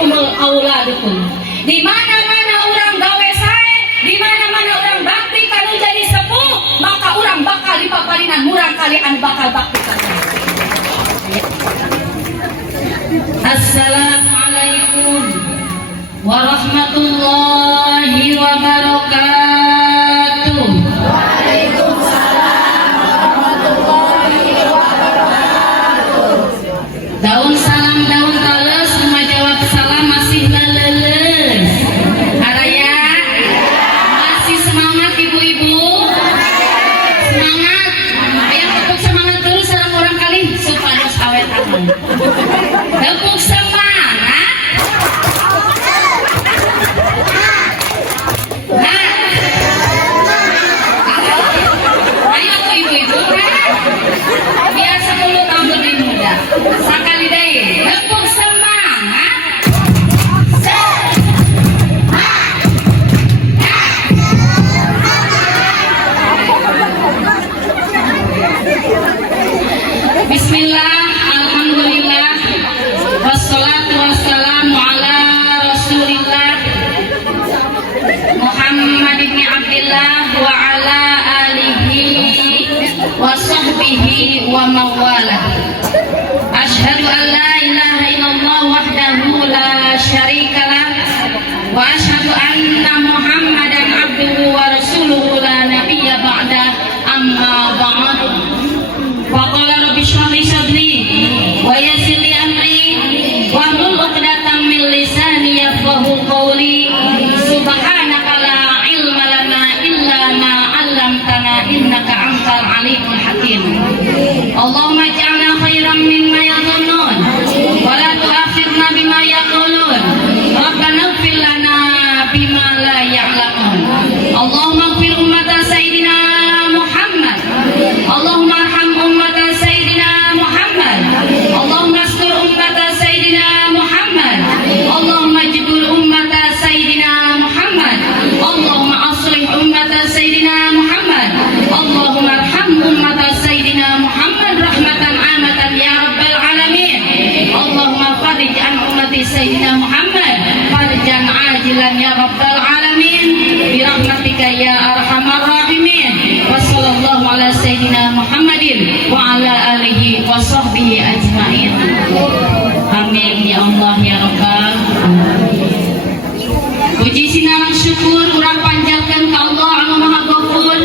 alaikumul auladukum. Di mana-mana orang gawe sae, di mana-mana orang bakti kanu jadi sepuh, maka orang bakal dipaparinan murang kali anu bakal bakti kanu. Assalamualaikum warahmatullahi wabarakatuh. Daun salam daun tales, semua jawab salam masih leles. Araya, masih semangat ibu-ibu? Semangat. Ayo tepuk semangat dulu sareng orang kali supaya awet aman. Tepuk semangat. Nah. Ayo tuh ibu-ibu. Biar 10 tahun lebih muda. Sekali deh, tepuk semangat. Bismillah, alhamdulillah, wassalatu wassalamu ala rasulillah Muhammad ibn Abdillah wa ala alihi wa sahbihi wa mawalah. Asyhadu an la ilaha illallah wahdahu la syarikalah wa asyhadu anna Muhammadan abduhu wa rasuluhu la nabiyya ba'da, amma ba'd. Wa qala rabbi shrah li sadri wa yassir li amri wa hlul 'uqdatam min lisani yafqahu qawli. Subhanaka la ilma lana illa ma 'allamtana innaka antal alimul hakim. Allahumma ij'alna khairan mimma yadhunnun wa la tu'akhidna bima yaqulun. Rabbana ighfir lana bima la ya'lamun. Allahumma ighfir ummata sayyidina Muhammad. Allahumma arham ummata sayyidina Muhammad. Allahumma astur ummata sayyidina Muhammad. Allahumma jibur ummata sayyidina Muhammad. Allahumma aslih ummata sayyidina Muhammad. Allahumma arham ummata sayyidina Muhammad rahmatan amatan ya rabbal alamin. Allahumma farij an ummati sayyidina Muhammad farjan ajilan ya rabbal alamin bi rahmatika ya arhamar rahimin. Wa sallallahu ala sayyidina Muhammadin wa ala alihi wa sahbihi ajmain. Amin ya Allah ya rabbal alamin. Puji sinarang syukur urang panjatkeun ka Allah anu Maha Ghafur.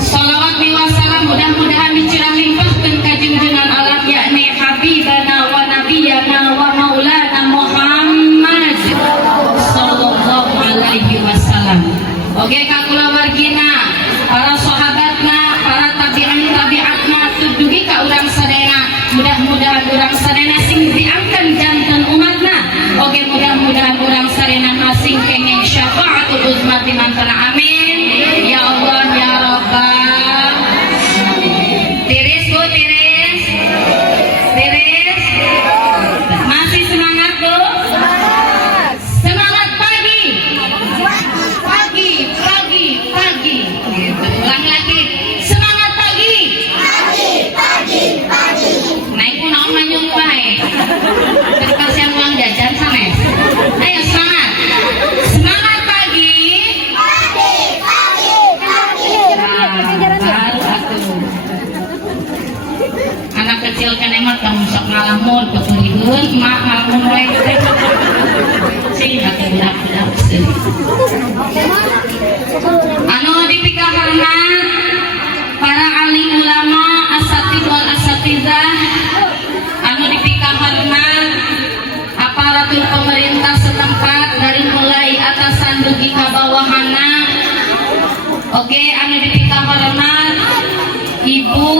Salawat wa salam mudah-mudahan dicurah limpahkeun ka junjungan alam yakni habibana wa nabiyana wa maulana Muhammad sallallahu alaihi wasallam. Oke ka kulawargina, para sahabatna, para tabi'atna tudugi ka urang sadayana. Mudah-mudahan urang sadayana sing diangkeun janten umatna. Oke mudah-mudahan urang sadayana masing kenging syafaatul uzma di mantana. Amin ya Allah ya Rabbal. Tiris Bu, tiris. Tiris. Masih semangat Bu? Semangat pagi. Pagi, pagi, pagi. Gitu. Ulang lagi. Semangat pagi. Pagi, pagi, pagi. Naik pun naon manyung bae. Terkasih uang jajan sanes. Ayo semangat. Semangat pagi. Pagi, pagi, pagi. Baru atuh. Anak kecil kan emang kamu sok ngalamun kekulihun mak ngalamun we teh. Sing atuh budak-budak sih. Anu dipikaharna para alim ulama asatid wal asatidzah, anu dipikaharna aparatur pemerintah setempat dari mulai atasan dugi ka bawahanna. Oke, anu dipikaharna ibu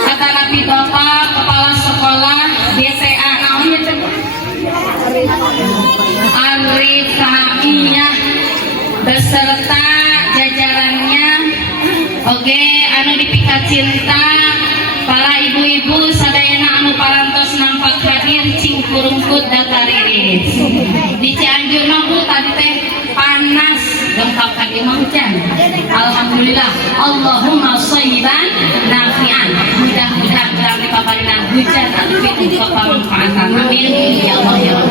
kata nabi bapak kepala sekolah BCA naon ya Arifaiyah beserta jajarannya. Oke, anu dipika cinta para ibu-ibu sadayana anu parantos nampak hadir cingkurungkut datariris di Cianjur mampu tadi teh panas gempa kaki hujan. Alhamdulillah, Allahumma shayyiban nafi'an. Mudah-mudahan berarti paparinan hujan atau itu pamanfaatan. Amin ya Allah ya Rabbal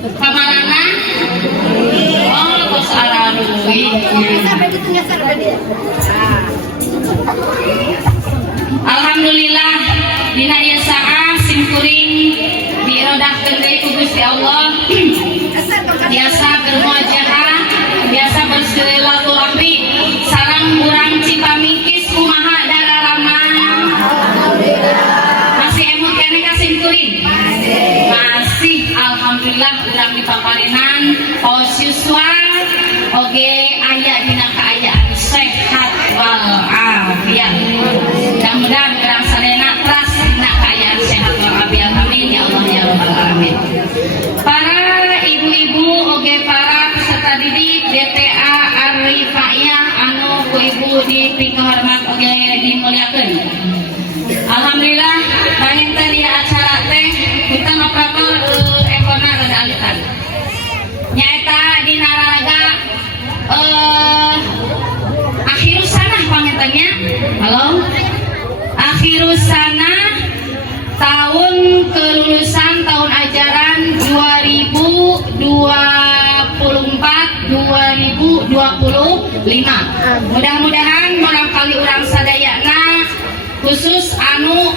Pamalangan? Oh, tos araruwi. Alhamdulillah dina ieu saah simkuring diirodahkeun deui ku Gusti Allah. Biasa bermuajahah, biasa bersilaturahmi sareng urang Cipamingkis kumaha dararama. Masih emut keneh ka simkuring? Masih. Alhamdulillah urang dipaparinan paos yuswa oge aya dina kaayaan sehat wal afiat. Mudah-mudahan urang sadayana teras dina kaayaan sehat wal afiat. Amin ya Allah ya rabbal alamin. Para ibu-ibu oge para peserta didik DTA Ar-Rifaiyah anu ku ibu dipikahormat oge dimuliakeun. Alhamdulillah bahin teh dina acara teh kita ngaprakor ekorna rada alitan. Nyaeta dina raga akhirus sanah pangetannya. Halo. Akhirus sanah tahun kelulusan tahun ajaran 2024-2025. Mudah-mudahan barangkali urang sadayana khusus anu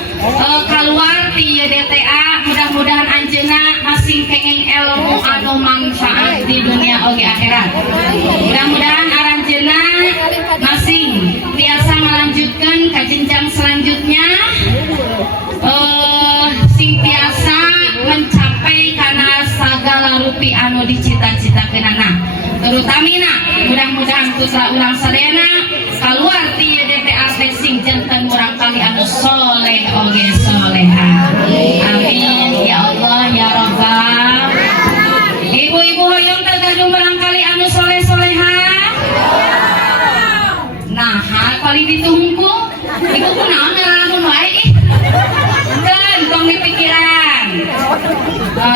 keluar ti DTA, mudah-mudahan anjeunna masih kenging ilmu anu manfaat di dunia oge akhirat. Mudah-mudahan aranjeunna masih biasa melanjutkan ke jenjang selanjutnya, sing biasa mencapai kana sagala rupi anu dicita-citakeunana. Terutamina mudah-mudahan putra urang sadayana keluar ti DTA sing janten urang kali anu soleh oge soleha. Amin ya Allah ya Rabbal. Ibu-ibu hoyong tergadung barangkali anu soleh soleha. Nah, kali ditunggu ibu kunaon ngalamun wae ih. Kan tong dipikiran.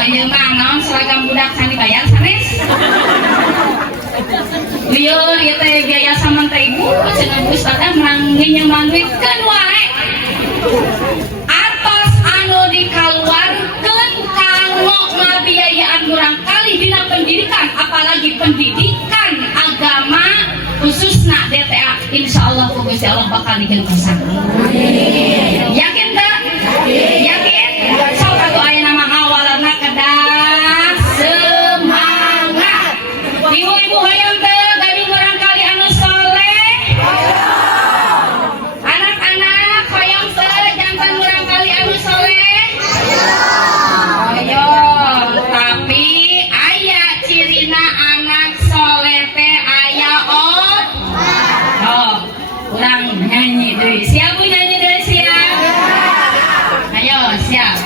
Ieu mah naon seragam budak can dibayar sanes. Lieur ieu teh biaya saman teh ibu cenah geus ada nginyeman duit keun wae. Atos anu dikaluarkeun kanggo ngabiayaan urang kali dina pendidikan, apalagi pendidikan agama khususna DTA, insyaallah ku Gusti Allah bakal digentosan. Yakin teu? Yakin? Sok atuh ayeuna mah awalna kedah semangat. Ibu-ibu hoyong teu gading urang kali anu soleh. Anak-anak hoyong teu jantan urang kali anu soleh. Hoyong, tapi aya cirina anak soleh teh aya urang nyanyi deui. Siap Bu nyanyi deui siap? Ayo siap.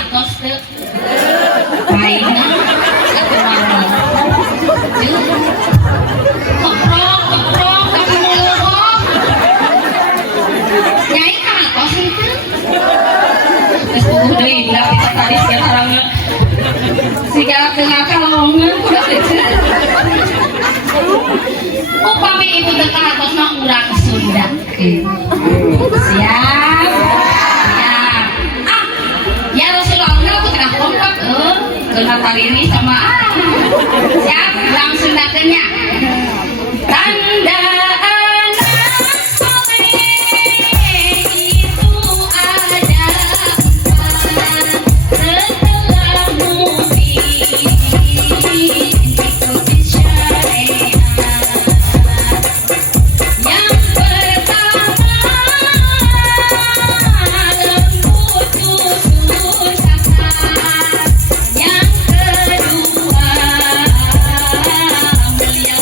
atos teu baikna satu warna keprok keprok nyai ka atos itu geus puguh deui da kita tadi sekarang segala tengah kalongan kuda kecil upami ibu teka atosna urang Sunda siap siap ya Rasulullah aku tengah kompak kenapa ini sama siap langsung datangnya tanda anak soleh itu ada setelah mukmin ikuti syariat yang pertama lembut tutur kata yang kedua mulia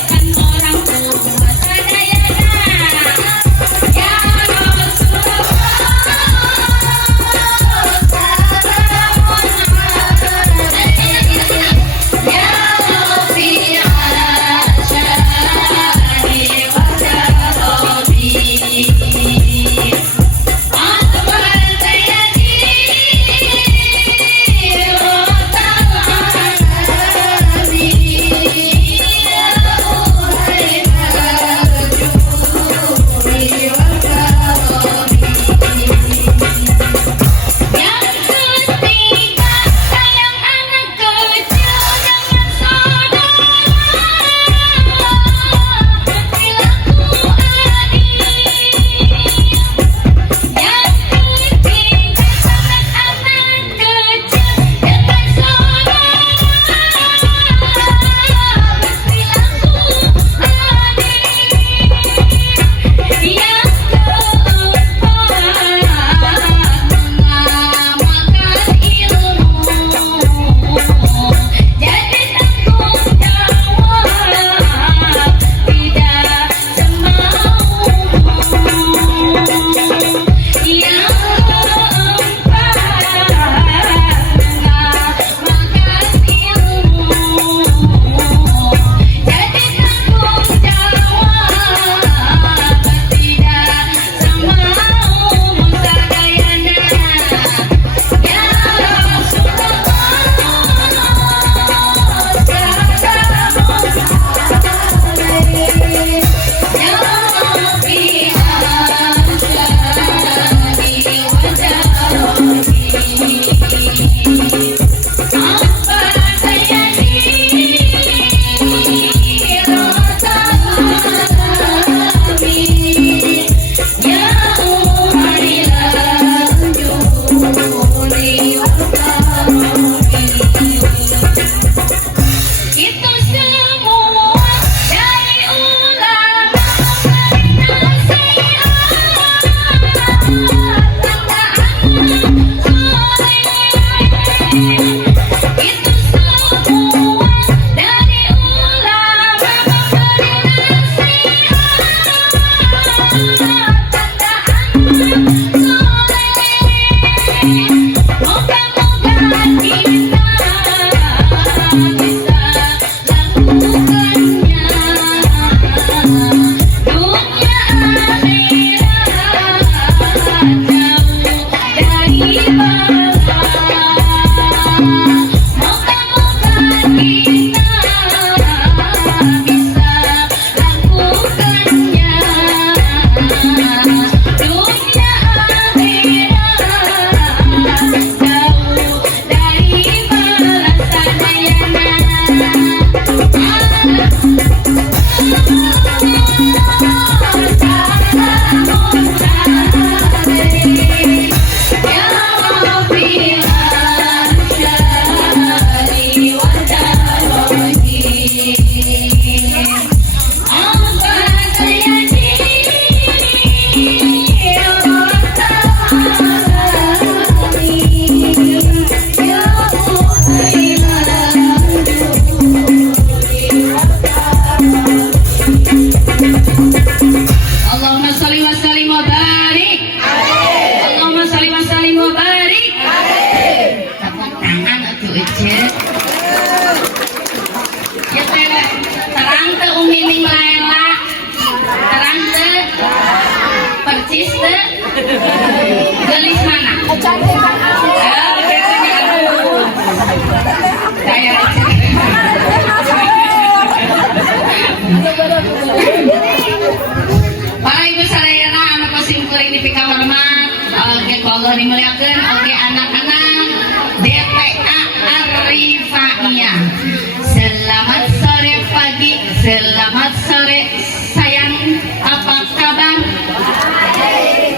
Selamat sore sayang, apa kabar?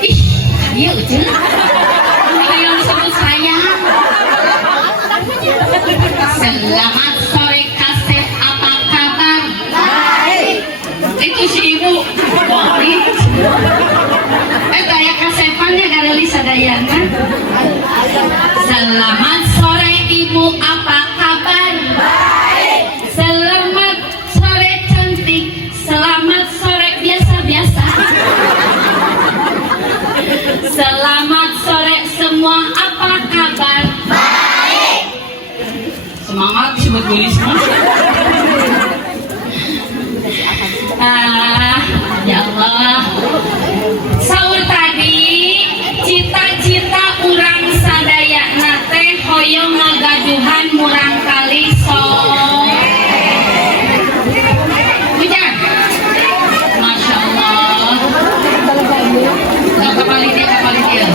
Ih, dia ucil. Yang disebut sayang. Selamat sore Kasep, apa kabar? Itu si ibu. Baik. Gaya kasepannya gara Lisa Dayana. Selamat sore ibu, apa kabar? Selamat sore cantik, selamat sore biasa-biasa. Selamat sore semua, apa kabar? Baik. Semangat sih buat gue semua. Ya Allah. Sahur tadi cita-cita urang sadaya nate hoyong ngagaduhan murang kali sok. Hujan. Masya Allah. Kapal dia.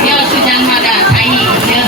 Ya sudah ada kai ya.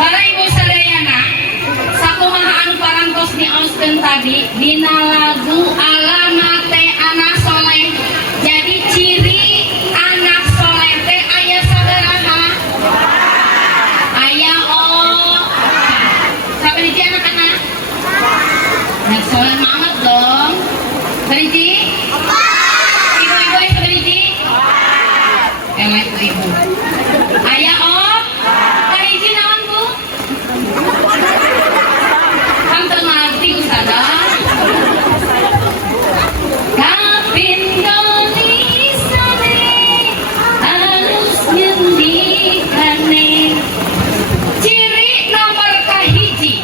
Para ibu sadayana, sakumaha anu parantos diaoskeun tadi dina lagu alamate anak soleh. Jadi ciri anak soleh teh aya sabaraha? Aya sabariji anak-anak? Anak soleh banget dong. Sabariji? Ibu-ibu sabariji? elektrik. Aya op, kahiji naon Bu? Kan teu ngarti Ustazah. Kapindo lisane halus nyendikane. Ciri nomor kahiji,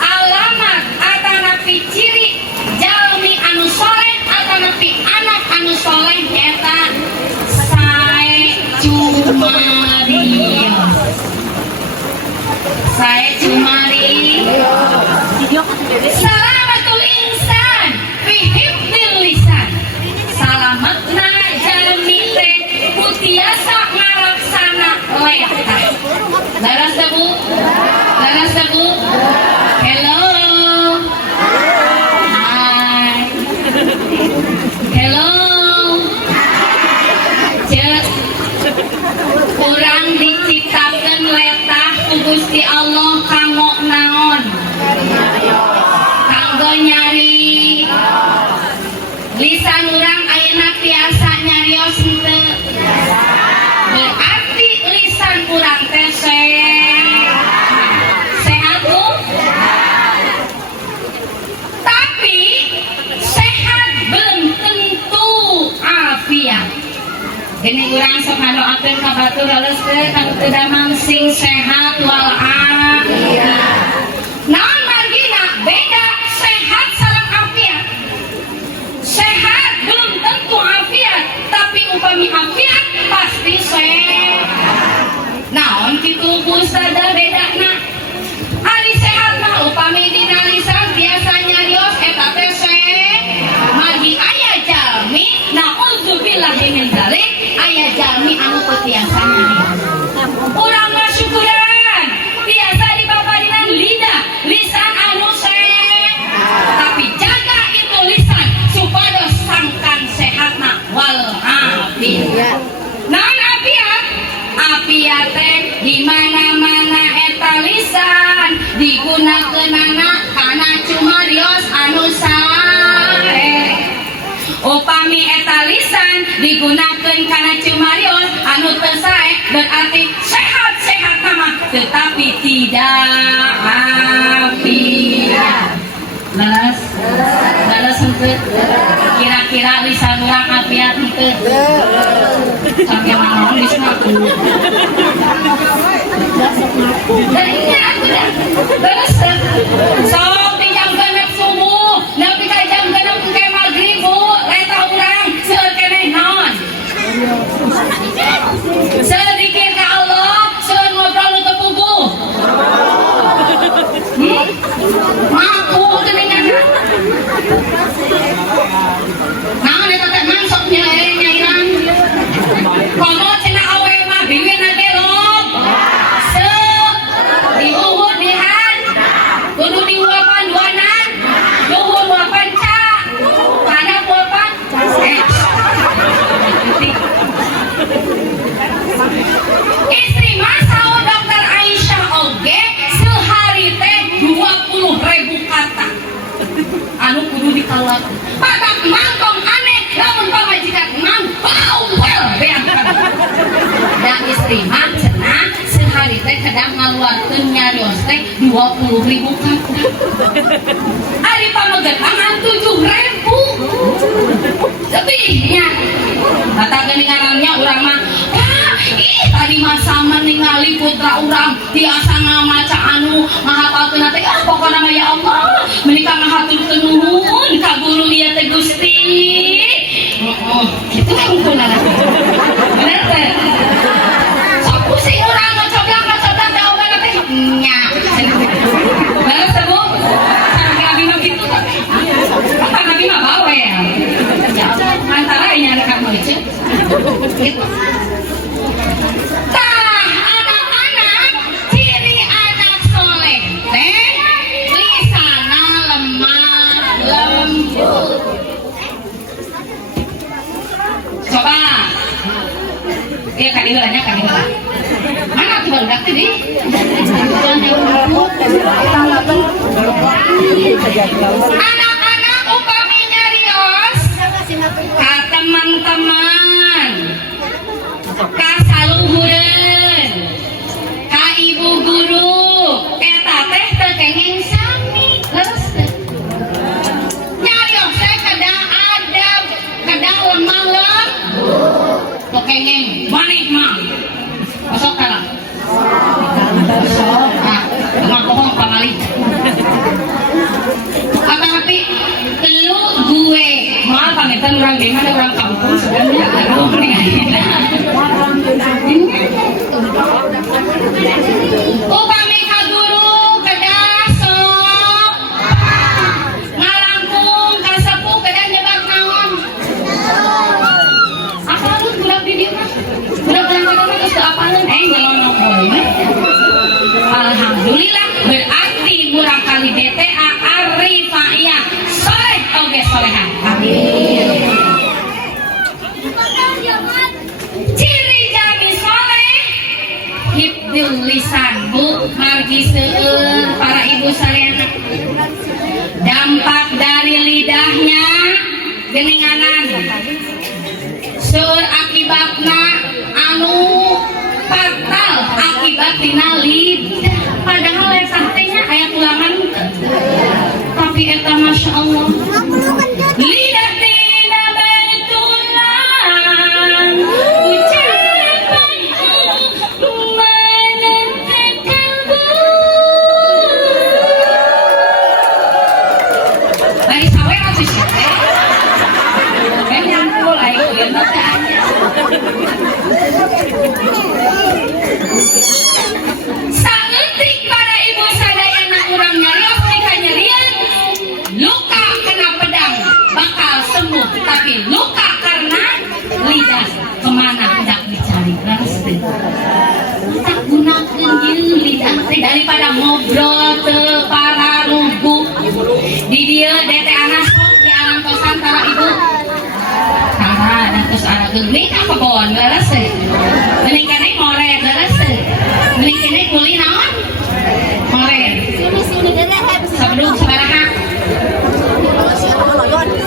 alamat atanapi ciri jalmi anu soleh atanapi anak anu soleh eta sae cumari. Sae cumari. Salamatul insan fi hifdzil lisan. Salamatna jalmi teh kutiasa ngalaksana letah. Laras dah Bu? Laras dah Bu? Hello. Hai. Hello. Cek. Kurang diciptakeun letah ku Gusti Allah kanggo naon? Kanggo nyari. Lisan urang ayeuna tiasa nyarios henteu. Berarti lisan urang teh sehat Bu? Tapi sehat belum tentu afiat. Gini urang sok ngadoakeun ka batur halus teh kanu teu damang sing sehat walafiat. Naon margina beda sehat sareng afiat. Sehat belum tentu afiat, tapi upami afiat pasti sehat. Naon kitu Ustazah bedana? Ari sehat mah upami dina lisan biasa nyarios eta teh sehat. Margi aya jalmi naudzubillahi min dzalik, aya jalmi anu teu tiasa nyarios. Urang mah syukuran tiasa dipaparinan lidah, lisan anu sehat. Tapi jaga itu lisan supados sangkan sehatna wal afiat. Naon afiat? Afiat teh di mana-mana eta lisan digunakeunana kana cumarios anu sae. Upami eta lisan digunakeun kana cumarios anu teu sae berarti sehat-sehat mah tetapi tidak afiat. Laras henteu. Kira-kira lisan urang afiat henteu. Sampai naon lisna tuh. Da iya aku dah. Laras. Sok di jam 6 subuh, nepi ka jam 6 ke magrib Bu, eta urang seueur keneh naon? Seueur zikir ka Allah, seueur ngobrol nu teu puguh. Mampu geuningan. Naon eta teh mang sok nyairan. Komo cenah awewe mah biwin na gelog. Diuhud dihan. Kudu diuapan duanan. Duhur uapan ca. Kana uapan istri mah Dokter Aisyah oge sehari teh 20.000 kata anu kudu dikawat. Padak mangkong aneh lamun pamajikan mang bawel beak. Da istri mah cenah sehari teh kadang ngaluarkeun nyarios teh 20.000 kata. Ari pamegetangan 7.000. Lebihnya. Kata geuningannya urang mah, tadi masa ningali putra urang tiasa ngamaca anu ngahapalkeun teh pokona mah ya Allah menika ngahaturkeun nuhun ka guru ieu teh Gusti. Kitu hungkuna. Bener teh. Sok pusing urang ngocoblang teh obat teh nya. Bener teh Bu? Sampai abi mah kitu teh. Apa abi mah bawel. Ya Allah, antara nya rek meuceut. Gitu. Anak-anak, ciri anak soleh teh lisana lemah lembut. Coba, kadi heulanya kadi heula. Mana tuh barudak teh di? Anak-anak upami nyarios ka teman-teman. Enten orang di mana orang kampung sebenarnya aduh nih. Upami ka guru kedah sok ngalangkung ka sepuh kedah nyebak naon. Apa lu budak di dieu mah? Budak kadang-kadang geus teu apaleun ngelonong boy. Alhamdulillah berarti murang kali DTA Arifahiyah soleh oge solehan. Amin. Ciri jami soleh hifdzul lisan bu margi seueur para ibu salehna. Dampak dari lidahnya geninganan. Seueur akibatna anu fatal akibat tina lidah. Padahal eta teh nya aya tulangan. Tapi eta masya Allah lidah tina bertulang ucapanku menentukan kalbu. Lagi sawer atuh sih teh. Kan nyangkul aya kuliah teh anya. Saeutik para ibu sadayana urang nyarios tika nyerian luka kena pedang bakal sembuh, tapi luka karena lidah kemana hendak dicari pasti. Tak gunakan ieu lidah teh daripada ngobrol teu para rugu di dieu DT anak sok di alam kosan para ibu. Tara dan terus ada geulih apa bawaan garas teh. Geuning keneh ngore garas teh. Geuning keneh kuli naon? Ngore. Sabdug sabaraha?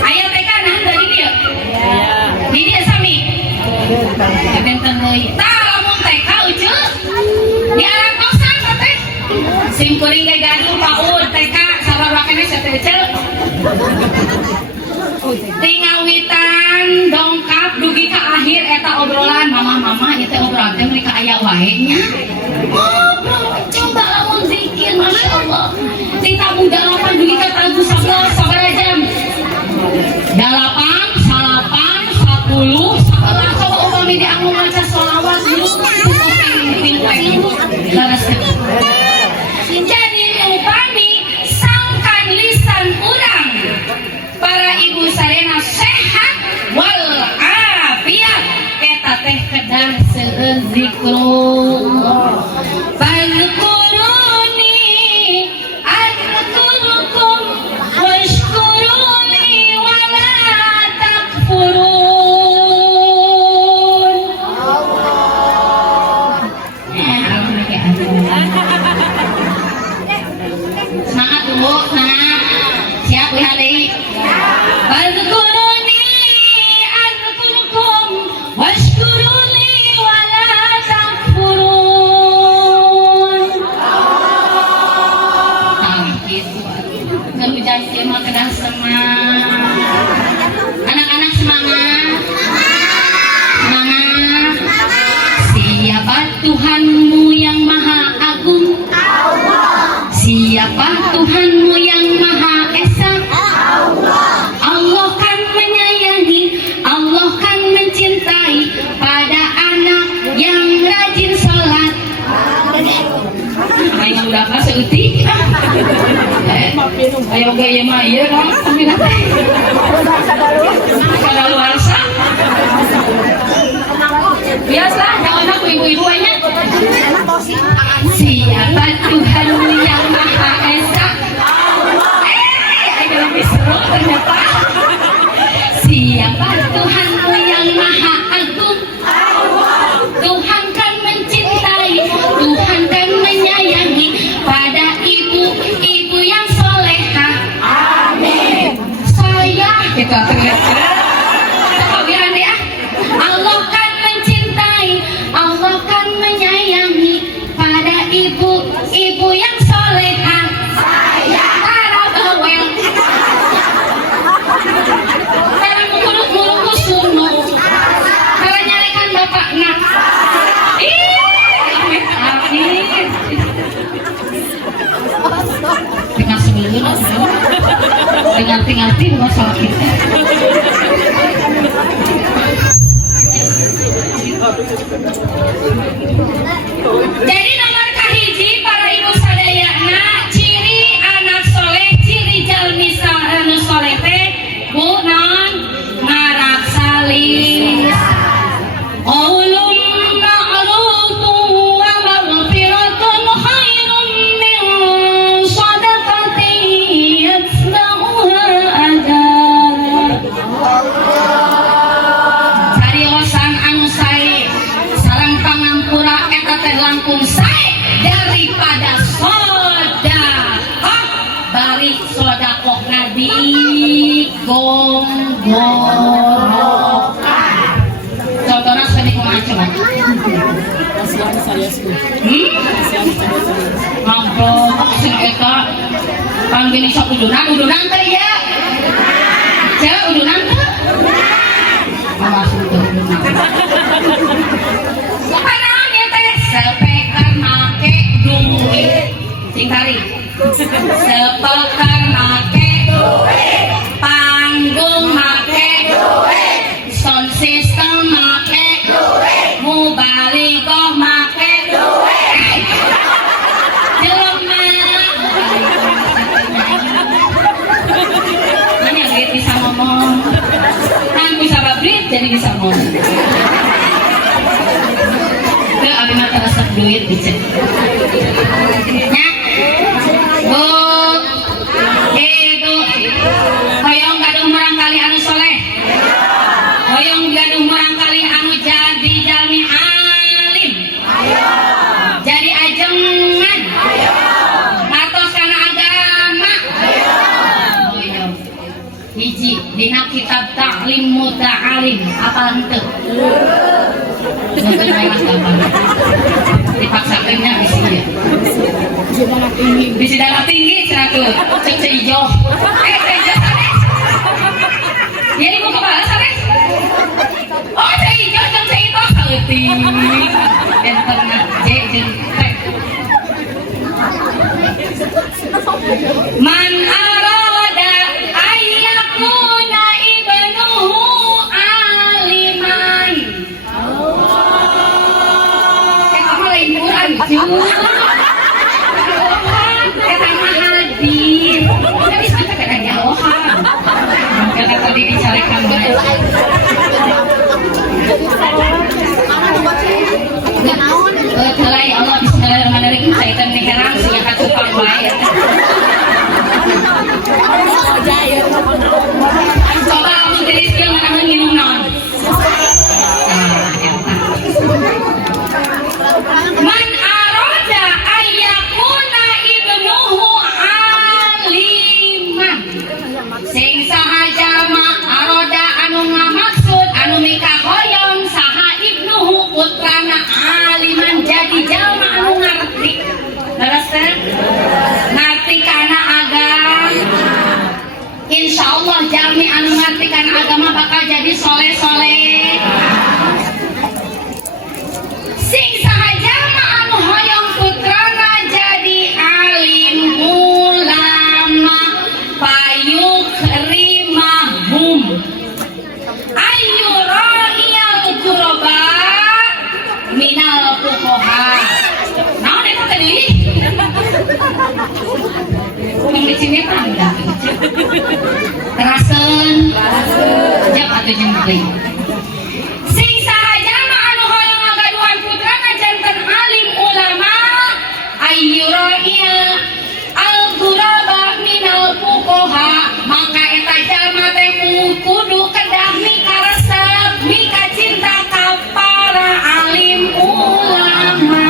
Aya teh kan dari dia. Di dia sami. Benten deui. Tah lamun teh ka euceul. Di alam kosan teh. Sim kuring ge gaduh paud teh ka sabaraha keneh teh euceul. Tingawitan dongkap dugi ka akhir eta obrolan mama eta obrolan teh mereka aya wae nya. Coba lamun zikir masya Allah. Ditabung 8 dugi ka tahun 11 sabaraha jam? 8, salapan, 10, 11 coba upami dianggo maca sholawat dulu ping-ping laras. Jadi upami sangkan lisan urang para ibu salena sehat wal afiat eta teh kedah seueur zikrullah. Fadhkuruni adhkurukum washkuruni wala takfurun. Semangat Bu, semangat. Siap lihat deui. Fadhkuruni adhkurukum washkuruni wala takfurun. Gitu. Kalau janji mah kedah semangat. Anak-anak semangat. Semangat. Siapa Tuhanmu yang maha agung? Siapa Tuhanmu yang maha esa? Allah kan menyayangi, Allah kan mencintai pada anak yang rajin sholat. Ayo udah pas seutik. Ayo gaya mah ieu naon tapi teh. Kalau luarsa. Biasa anak ibu-ibu nya. Siapa Tuhanmu yang maha esa? Ayo lebih seru ternyata. Siapa Tuhanmu yang maha agung? Tuhan kan mencintai, Tuhan kan menyayangi pada ibu-ibu yang soleha. Amin. Saya kita teriak-teriak. Kebagian ya. Allah kan mencintai, Allah kan menyayangi pada ibu-ibu yang soleha. Saya para bawel. Para mengurut-ngurut suno. Para nyarikan bapaknya. Amin. Dengan sebelumnya, dengan tinggal bukan salah kita. Jadi nomor kahiji para ibu sadayana ciri anak soleh, ciri jalmi anu soleh teh bu non ngaraksalis qaulun ma'rufun wa maghfiratun khairun min shadaqatin yatba'uha adhan. Cariosan anu sae sareng pangampura eta teh langkung sae daripada sedekah bari sedekahna digonggorokan. Contohna seperti kumaha coba? Ngobrol sing eta pan gini sok udunan teh ya. Cewek udunan teh? Awas udunan. Padahal ya teh sepekan make duit. Sing tari. Sepekan make duit. Panggung make duit. Sound system make duit. Mubaligh make duit. Jelema mana duit bisa ngomong. Kan bisa babrit jadi bisa ngomong. Ke abi mah resep duit dicek. Nya. Bu. Ibu. Hoyong gaduh murang kali anu soleh. Hoyong gaduh murang kali anu jadi jalmi alim. Jadi ajengan. Atos kana agama. Hoyong. Hiji dina kitab Ta'lim Muta'alim apa henteu? Mungkin lewat gampang. Dipaksakannya bisi ya. Bisi darah tinggi cenah cek seijo. Seijo sanes. Jadi mau kepala sanes. Oh seijo jeung seijo saleuting. Dan pernah jeung teh. Man arada ayyakuna ibnuhu aliman. Kamu lain Quran juga. Kita mah hadir. Tapi sampai kada jauhan. Kata tadi dicarikan bae. Kelai Allah bismillahirrahmanirrahim. Saya teh heran sia kacupang bae. Coba kamu tulis ke mana minum naon. Man arada ayyakuna ibnuhu aliman. Sing sahaja ma arada anu ngamaksud anu mikah hoyong saha ibnuhu putrana aliman jadi jalma anu ngarti. Leres teh? Ngarti kana agama. Insyaallah jalmi anu ngarti kana agama bakal jadi soleh-soleh. Sing sahaja ma anu hoyong putrana jadi alim ulama payukrimahum ayu ra'iyal qurba minal fuqaha. Naon eta tadi? Yang di sini tanda. Terasen. Jam atau jam deui. Sing sahaja ma anu hoyong ngagaduhan putrana janten alim ulama ayyura'il al-ghuraba minal fuqaha maka eta jalma teh kudu kedah mika resep mika cinta ka para alim ulama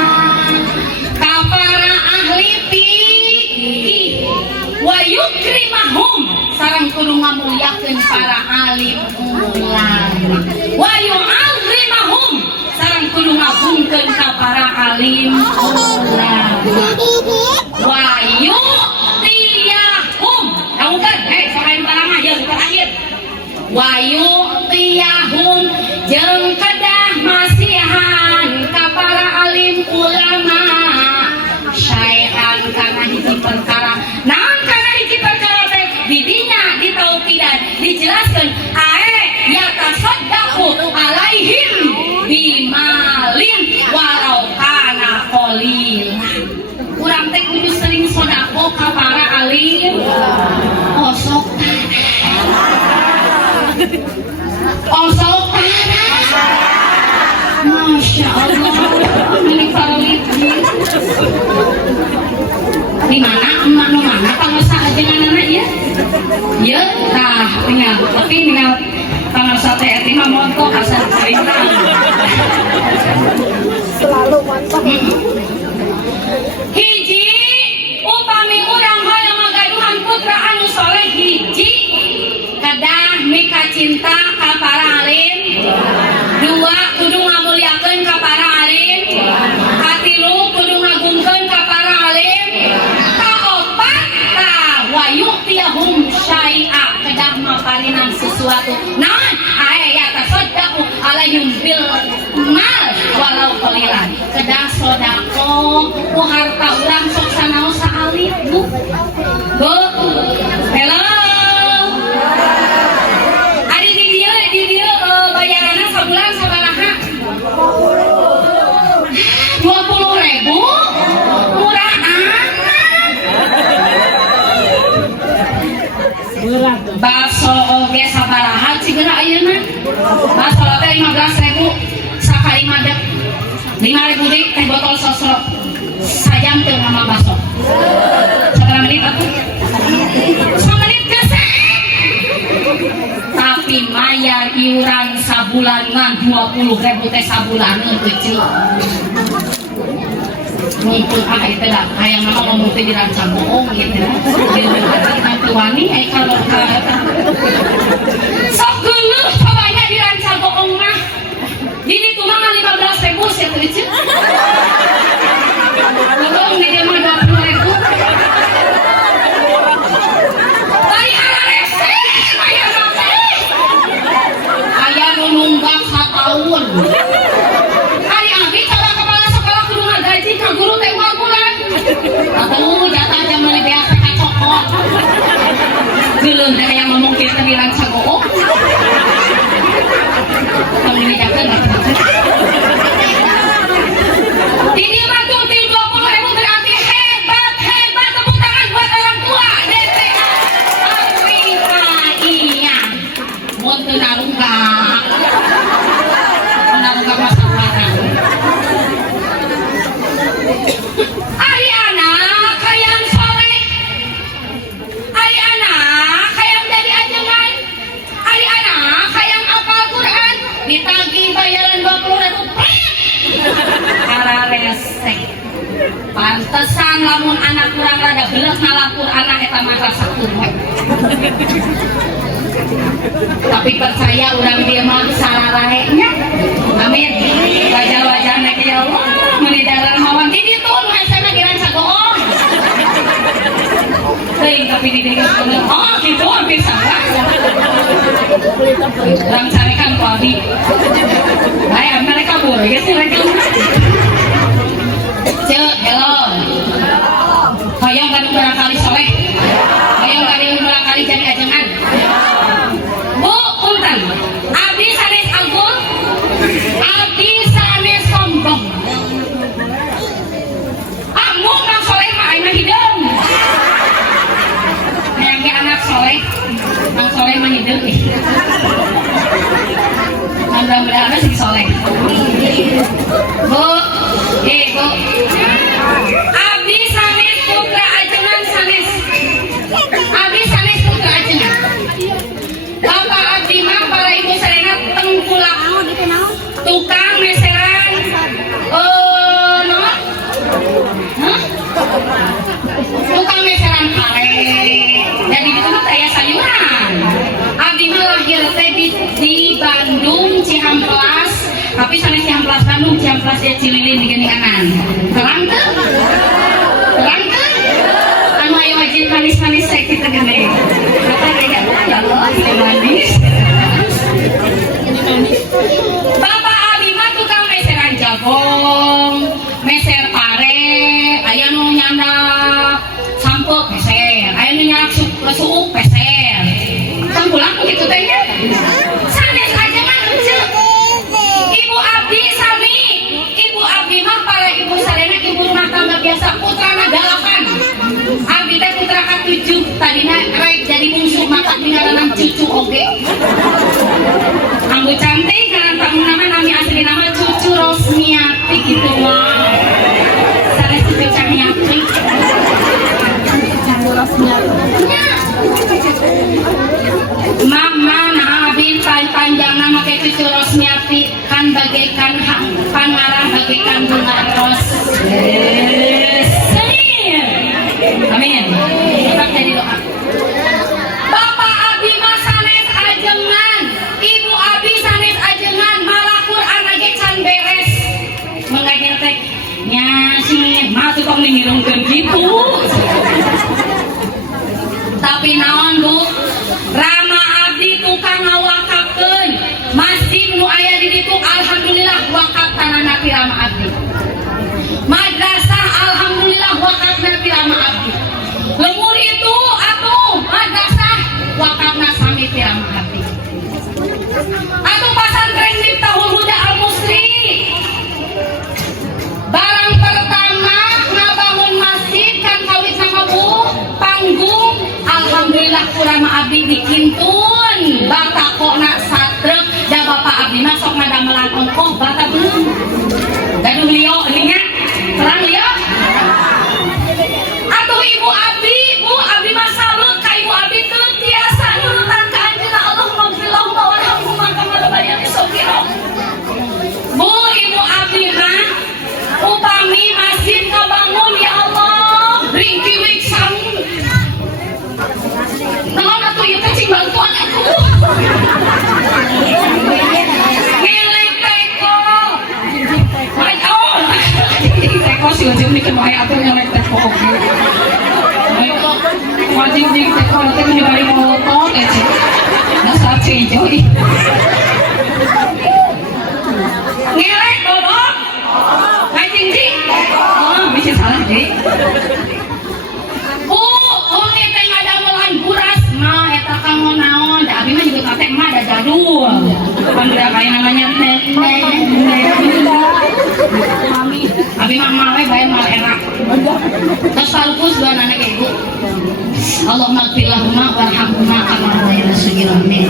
ka para ahli fikih wa yukrimahum sareng kudu ngamulyakeun para alim ulama wa yu'azzimahum sareng kudu ngagungkeun ka para alim ulama wa yu'tiyahum daungkeun soal barang aja terakhir wa yu'tiyahum jeung kedah masihan ka para alim ulama syai'an kana hiji perkara naon kana hiji perkara teh didinya ditauqidan dijelaskeun ae yatasaddaqu alaihim bimali Di mana emak nu mana pangarsa ajengan anak ya? Ya, tah tinggal tapi tinggal pangarsa teh eta mah montok asal cerita. Selalu mantap. Hiji upami urang hoyong ngagaduhan putra anu soleh hiji kedah mika cinta ka para alim. Dua kudu ngamulyakeun ka para alim. Katilu kudu ngagungkeun ka para alim. Kaopat wa yu'tiyahum syai'a kedah maparinan sesuatu. Naon? Aya tasaddaqu alaihim bil mal walau qalilan. Kedah sodako ku harta urang sok sanaos saalit Bu. Bu. Hello. Ari di dieu bayaranna sabulan sabaraha? 20.000. Murah amat. Bakso oge sabaraha cigana ayeuna? Bakso teh 15.000 sakali madep. 5.000 deui teh botol sosro. Sajam teu mama bakso. Sabaraha menit atuh? 1 menit geus. Tapi mayar iuran sabulanan 20.000 teh sabulaneun teu ceuk. Mumpul itu dah hayang mama ngomong teh dirancang bohong gitu dia nanti wani kalau sok geuleuh cobanya dirancang bohong mah jadi tuh mah 15.000 sih tuh ceu bohong di dia mah 20.000 bari ararese aya mah aya nu nunggak sataun. Guru teh uang bulan atau jatah jam mulai biasa kacokot geuleuh teh yang ngomong kieu teh bilang sagook kalau ini jakeun ini mah tuh 20.000 berarti hebat tepuk tangan buat orang tua DPA Afrika iya mun teu narunggak masa barang. Ari anak hayang soleh, ari anak hayang jadi ajengan, ari anak hayang hafal Quran, ditagih bayaran 20.000. Ararese. Pantesan lamun anak kurang rada beuleuh ngalakur anak eta mah rasa kuat. Tapi percaya urang dia mah sararahenya. Amin. Wajah-wajahna ke ya Allah, menidaran mawan di ditu nu esana dirancang goong. Teuing tapi di dieu oh kitu hampir salah. Urang carekan ku abdi. Aya mereka boleh geus mereka. Ceuk, hello. Hayang kan barangkali soleh. Hayang kan barangkali jadi ajengan. Bu, punten. Abdi sanes angkul. Abdi sanes sombong. Amun nang soleh mah ayeuna hideung. Hayang ge anak soleh. Nang soleh mah hideung. Mudah-mudahan sih soleh. Bu, Bu. Abdi sanes putra ajengan sanes. Abdi sanes putra ajengan. Bapak abdi mah para ibu sarena tengkulak tukang meseran tukang meseran kare jadi itu mah kayak sayuran. Abdi mah lahir teh di Bandung Cihamplas tapi sanes Cihamplas Bandung Cihamplas ya Cililin di Genikanan terang teu anu aya wajib manis-manis teh kita gede kata kayak ya Allah manis. Bapak abi mah tukang meseran jagong, meser pare, aya nu nyandak sampeu peser, aya nu nyandak suuk peser. Kan pulang kitu teh nya. Sanes ajengan ceuk. Ibu abdi sami, ibu abdi mah para ibu sarena ibu rumah tangga biasa putrana 8. Abdi teh putra ka 7, tadina rek jadi bungsu maka tinggalan cucu oge. urama abdi dikintun bata kona satrek da bapak abdi mah sok ngadamelan ongkoh bata belum gaduh liok ininya terang liok atuh ibu abdi bu abdi mah salut ka ibu abdi teu tiasa nurutan ka anjeunna Allahumma ghfirlahumma warhamhumma kama rabbayani shaghira bu ibu abdi mah upami masjid kabangun ya Allah ringki wik sami naon atuh ieu teh cing bantuan aku ngelek teko baik oh teko sih wajib dikeun wae atuh ngelek teko wajib di teko teh dibari motor ece dasar cijoy ngelek bobok baik cing oh bisa salah deh teh ngadamelan buras mah eta kang naon da abi mah juga teh mah da jadul pan udah kayak namanya abi mah mah we bae mal enak terus talpus dua anak ibu Allahumma ghfirlahumma warhamhumma kama rabbayani shaghira amin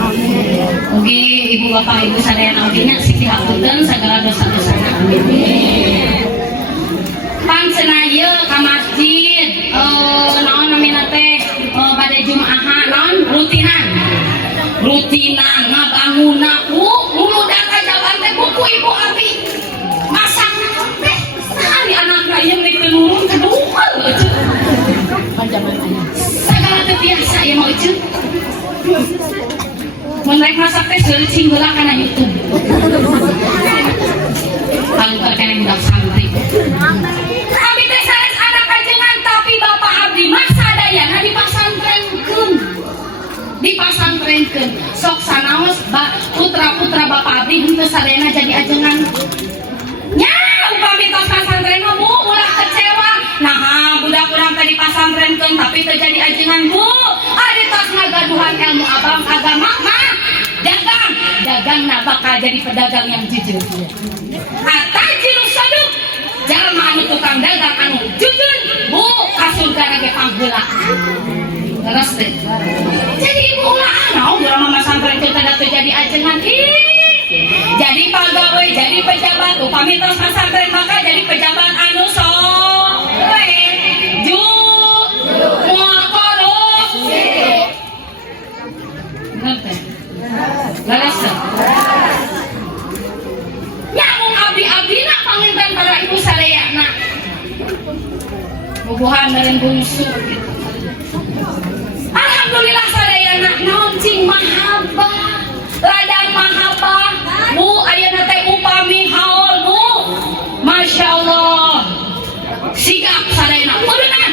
mugi ibu bapak ibu sadaya naudinya sing dihaturkeun sagala dosa-dosana amin pancenah ieu ka masjid naon namina teh pada Jumaah naon rutinan ngabangunna muludak ka jalan teh buku ibu abi masak teh sahari anakna ieu meni teu nurun kedua sagala teh biasa ya mau ceuk mun rek masak teh seureung heula kana YouTube angker keneh budak santri abi teh sanes anak kajengan tapi bapak abdi mah sadayana dipasantrenkeun sok sanaos putra-putra bapak abdi henteu sadayana jadi ajengan nya upami tos pasantren mah bu ulah kecewa nah budak-budak teh dipasantrenkeun tapi teu jadi ajengan bu adi tos ngagaduhan ilmu abang agama mah dagang bakal jadi pedagang yang jujur atajiru saduk jalma anu tukang dagang anu jujur bu kasurgana ge pangheula terus teh jadi ibu ulah naon urang mah santren teh teu jadi ajengan jadi pegawai jadi pejabat upami tos santren maka jadi pejabat anu soleh moal korupsi ngerti laras nyamung abdi-abdi nak panginten para ibu sadayana bubuhan meureun bungsu gitu. Alhamdulillah sadayana naon cing mahabbah ladang mahabbah bu ayeuna teh upami haul bu Masya Allah sigap sadayana udunan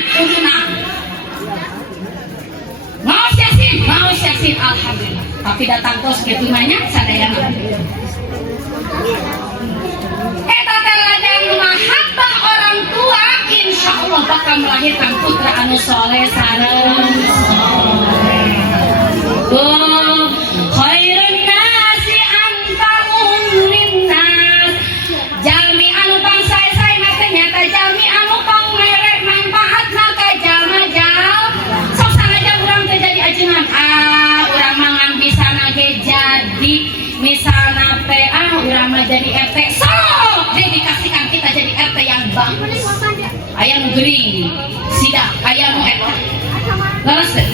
ngaos yasin alhamdulillah tapi datang tos kitu nanya sadayana eta teh ladang mahabbah orang tua insyaallah bakal melahirkan putra anu soleh sareng soleh khairun nasi anfa'uhum linnas jalmi anu pangsae-sae na teh nyata jalmi anu pangmerek manfaatna ka jalma-jal sok sanajan urang teh jadi ajengan urang mangan bisa nage jadi misalna teh urang mah jadi RT sok dedikasikan kita jadi RT yang bagus aya nu geuring sida aya nu eta laras teh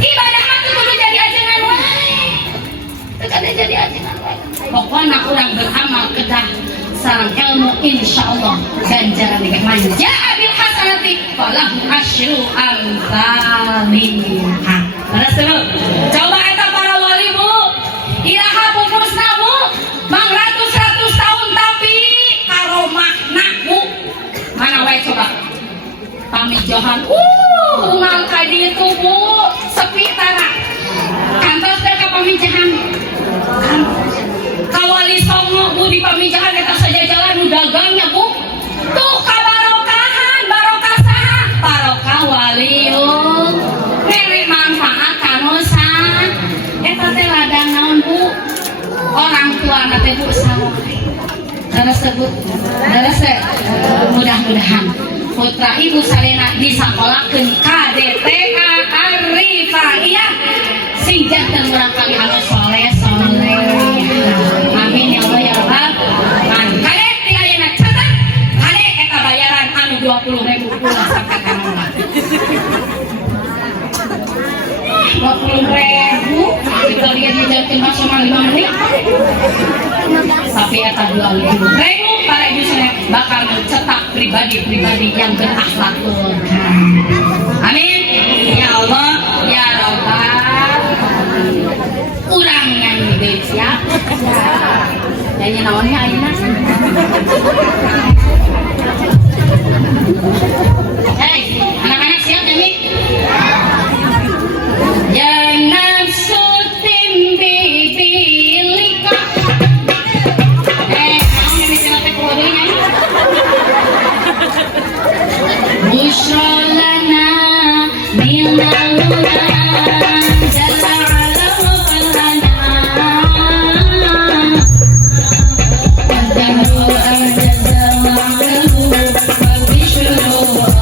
ibadah mah teu kudu jadi ajengan wae teu kada jadi ajengan wae pokona urang beramal kedah sareng ilmu insyaallah ganjaran ge manja bil hasanati falahu asyru amsalihha laras teh coba eta para wali bu iraha pupusna bu mang ratus tahun tapi karomahna bu mana wae coba pamijahan unggal ka ditu bu sepi tara kantos teh ka pamijahan kawali songo bu di pamijahan eta saja jalan nu dagangnya bu tuh kabarokahan barokah saha barokah waliul ngeri manfaat kanosa eta teh ladang naon bu orang tua na teh bu sawae tersebut mudah-mudahan putra ibu salena disakolahkeun KDTA Ari kifaiyah sing janten urang kali anu soleh. Amin ya Allah ya Rabbal alamin. Kade ti ayeuna catat kade eta bayaran anu 20.000 pulang sampai ka mana. 20.000 kita lihat dijantin cuma 5 menit tapi eta 20.000 para ibu saya bakal mencetak pribadi-pribadi yang berakhlak. Amin ya Allah ya Rabbal urang nyanyi deh siap nyanyi naonnya ayeuna hei anak-anak siap nyanyi. Jangan sutim bibilika. Kamu ini bisa nanti keluarnya. Busholana minaluna jalla ala falana. Adamu ajaza ma'ahu wa bishru Allah.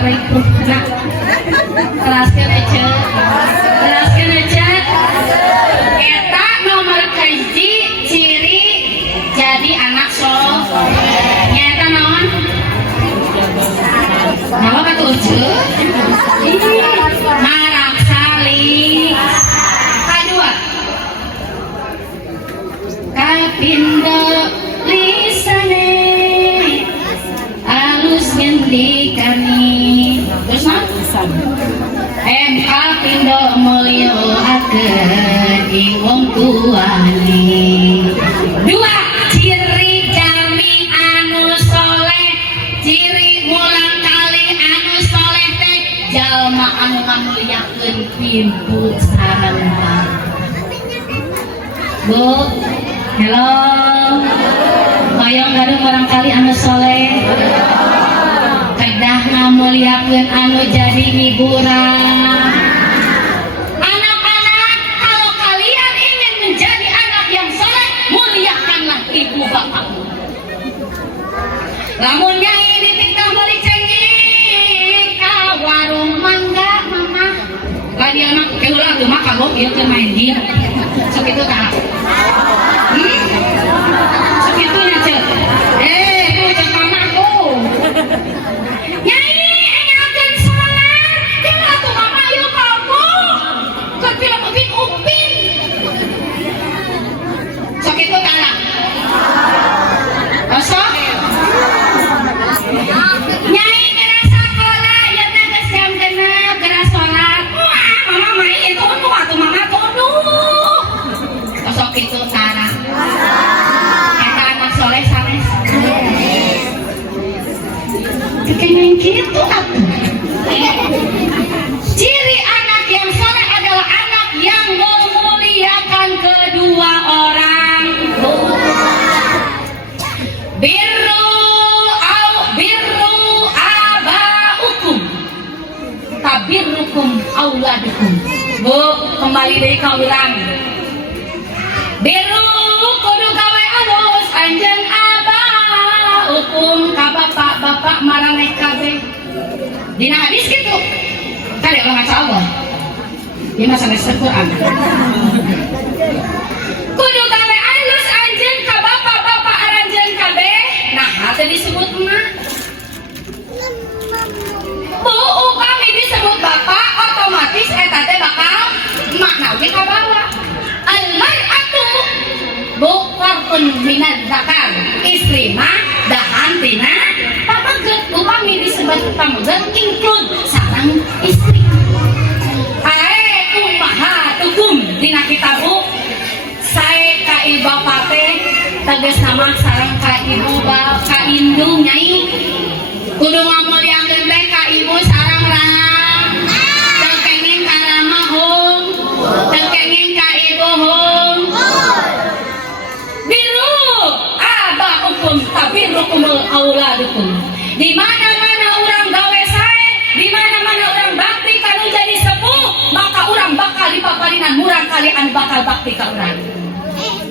assalamualaikum. Nah, teraskeun aja. Teraskeun aja. Eta nomor hiji ciri jadi anak soleh. Nyata naon? Nama kata ujung? Marak salih. Kedua, kapindo lisane alus ngendikani. Terus nah? Kapindo mulya akeun wong tuane. Dua, ciri jami anu soleh. Ciri mulang kali anu soleh teh jalma anu ngamulyakeun pintu sareng. Bu, hello. Hoyong gaduh barangkali anu soleh. Kedah ngamulyakeun anu jadi hiburan. Anak-anak, kalau kalian ingin menjadi anak yang soleh, muliakanlah ibu bapak. Lamun nyai dititah beli cengkeh ka warung mangga mama. Lagi anak keulah tuh mah kagok ieu teh main game. Sok itu tah. Sok itu nya ceuk. Tuh ceuk mama tuh. Nyai engakeun salat. Keulah tuh mama ieu kagok. Keur film Upin. Sok itu tah. Sok Nyai kena sekolah, ya teh geus jam 6 kena salat. Wah, mama mah ieu tuh atuh mama tuduh. Sok kitu tara. Eta anak soleh sanes. Kekeneng kitu atuh. Ciri anak yang soleh adalah anak yang memuliakan kedua orang tua. Birru tabirrukum auladukum. Bu, kembali dari kaurang. Biru kudu gawe alus anjeun abah hukum ka bapak-bapak maraneh kabeh. Dina hadis kitu. Kade orang maca Allah. Ieu mah sanes Quran. Kudu gawe alus anjeun ka bapak-bapak aranjeun kabeh. Nah, teu disebut emak. Bu, upami disebut bapak, otomatis eta teh bakal makna ge ka bawah. Al-mar'atu buqarun minaz zakar. Istri mah dahan tina pameget. Upami disebut pameget include sareng istri. Ae ummahatukum dina kitabu sae ka ibu bapak teh tegas nama sareng ka ibu bapak ka indung nyai. Kudu ngamulyakeun teh ka ibu sareng rang. Teu kenging ka rama hung, teu kenging ka ibu hung. Biru abaukum tabirrukumul auladukum. Di mana-mana urang gawe sae, di mana-mana urang bakti kanu jadi sepuh, maka urang bakal dipaparinan murang kalian bakal bakti ka urang.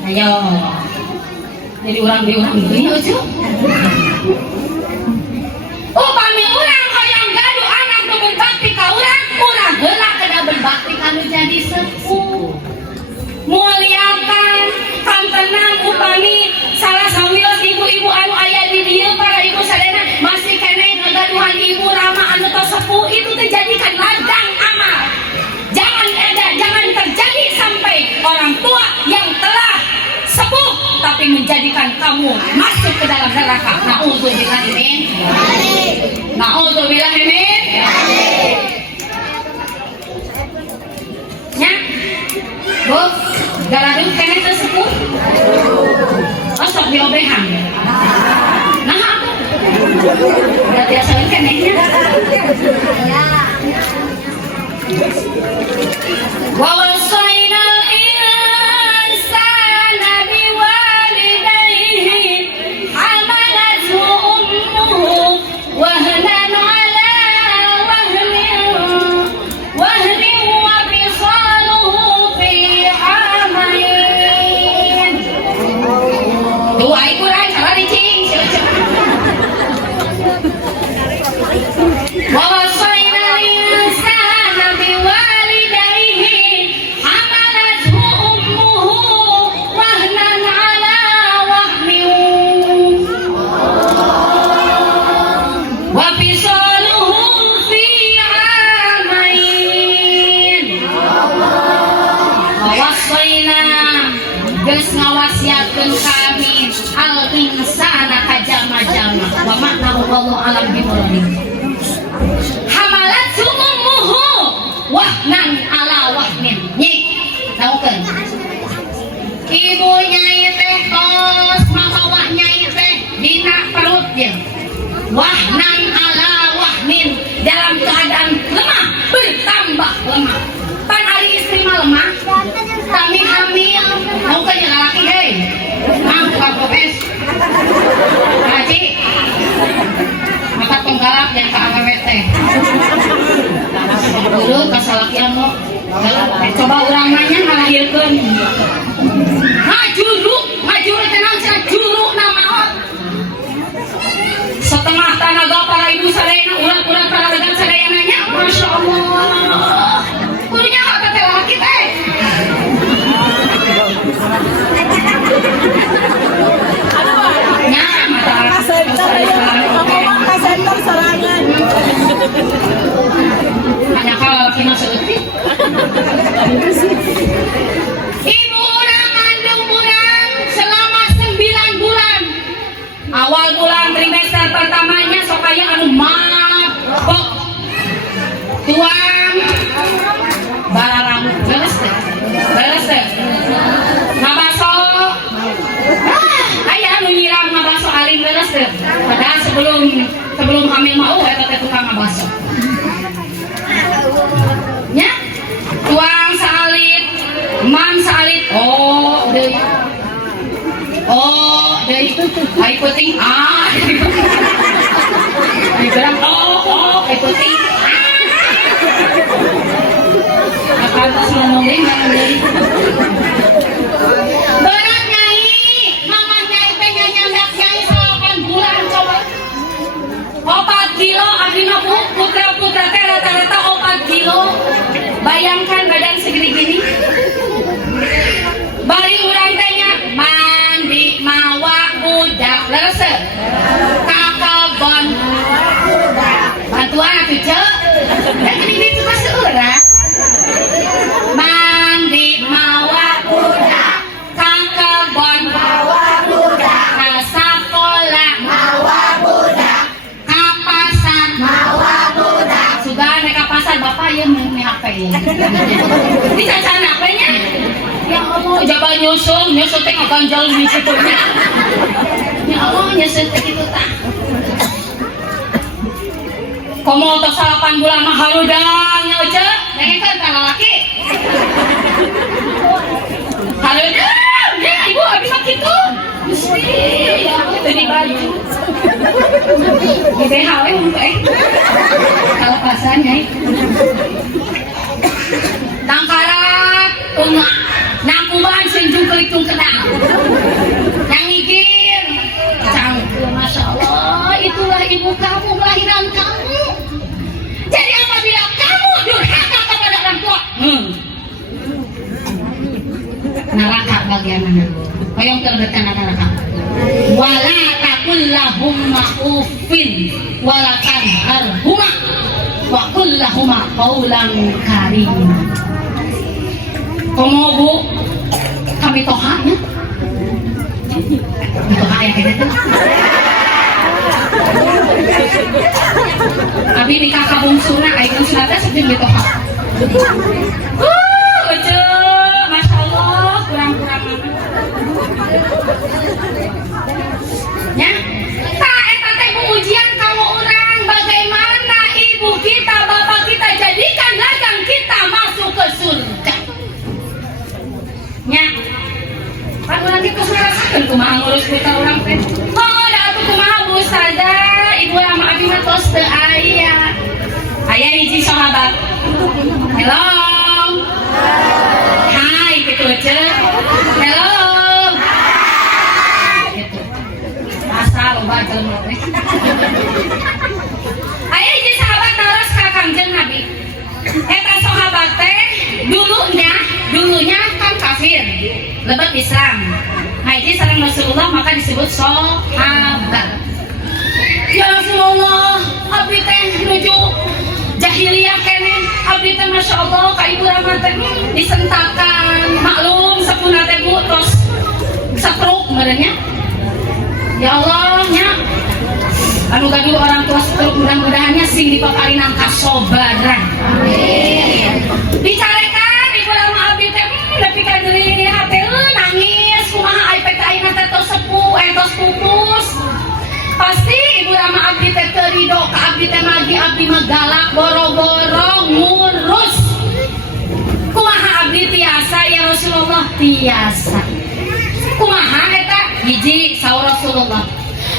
Ayo. Jadi urang di urang deui ujug. Upami urang hoyong gaduh anak nu berbakti ka urang heula kada berbakti kanu jadi sepuh. Muliakan, kantenan upami salah sawios ibu-ibu anu aya di dieu para ibu sadayana masih keneh ngagaduhan ibu rama anu tos sepuh itu dijadikan ladang amal. Jangan terjadi sampai orang tua yang telah sepuh tapi menjadikan kamu masuk ke dalam neraka. Nauzubillah min. Nauzubillah min. Nya, Bu, garaduh keneh teu sepuh. Osok diobehan. Nah, atuh. Da biasa kenehnya. Wa wasainal insana biwalidayhi hamalathu ummuhu wahnan ala wahnin wa fisaluhu fi amain. Tuh ai Quran salah dicing. Wa Wawasaina geus ngawasiatkeun kami al insana kajama-jama wa ma'nahu wallahu alam bimuradi. Hamalat sumumuhu wahnan ala wahnin. Nyi, tahukeun. Ibu nyai teh tos mabawa nyai teh dina perut dia. Wahnan ala wahnin, dalam keadaan lemah bertambah lemah. Pan hari istri mah lemah, kami hamil, mau ke laki hei, mang tukang kopes, haji, mata penggalak yang ke awewe teh, urut kasalakian lo, coba urang nanya ngalahirkeun, ngajuru tenang cenah juru namaot, setengah tenaga para ibu sadayana, urat-urat para regan sadayananya, masya Allah. Kulinya hak teh laki teh. Nya mata kasenter serangan. hanya kalau kena seutik. Ibu urang ngandung urang selama 9 bulan. Awal bulan trimester pertamanya sok aya anu mabok. Tuang barang beres teh ngabaso aya anu nyiram ngabaso aling beres teh padahal sebelum hamil mau eta teh tukang ngabaso nya tuang salit mam salit deui ai penting di gerang ai penting atas ngomongin berat nyai mama nyai pengen nyandak nyai 8 bulan coba 4 kilo abdi mah putra teh rata-rata 4 kilo bayangkan badan segini gini bari urang teh nya mandi mawa budak leres kakabon bantuan atuh ceuk da gini cuma seurang mandi mawa budak kakabon mawa budak ka sakola mawa budak ka pasar mawa budak sudah naik ka pasar bapak yang meni HP ya di cacana we nya ya Allah jabal nyusul teh ngaganjal di situ nya ya Allah nyusul teh kitu tah komo tos 8 bulan mah harudang nya ceuk dengekeun ka lalaki harudang ya ibu abis mah kitu gusti ya Allah teu di baju di BH we mun teh kalepasan nyai tangkarat unga nangkuban sinjung keliktung kedang yang ngigir cangkul masya Allah itulah ibu kamu kelahiran kamu. Jadi apabila kamu durhaka kepada orang tua neraka bagian mana koyong terdekat neraka wala takul lahum ma'ufin wala tanharhuma wa qul lahum qawlan karima. Komo bu kami tohanya toha ya kene abi nikah kabungsuna ai bungsuna teh sebelum ditoha masya Allah kurang-kurang nya tak eta teh ujian kamu orang bagaimana ibu kita bapak kita jadikan ladang kita masuk ke surga nya kan urang kitu ngarasakeun kumaha ngurus kita urang teh da atuh kumaha Bu Ustazah ibu rama abi mah tos teu aya hiji sahabat hello hai kitu ceuk hello kitu asal loba jelema teh aya hiji sahabat naros ka Kangjeng Nabi eta sahabat teh dulunya kan kafir lebat Islam ngaji sareng Rasulullah maka disebut sahabat. Ya Rasulullah abdi teh nuju jahiliyah kene abdi teh masya Allah ka ibu ramah teh disentakan sing dipaparinan kasobaran. Dicarekan ibu lama abdi teh nepi ka deui hate nangis kumaha ai pek aing teh tos sepuh tos pupus. Pasti ibu lama abdi teh teu ridho ka abdi teh magi abdi mah galak boro-boro ngurus. Kumaha abdi tiasa ya Rasulullah tiasa. Kumaha eta hiji saur Rasulullah.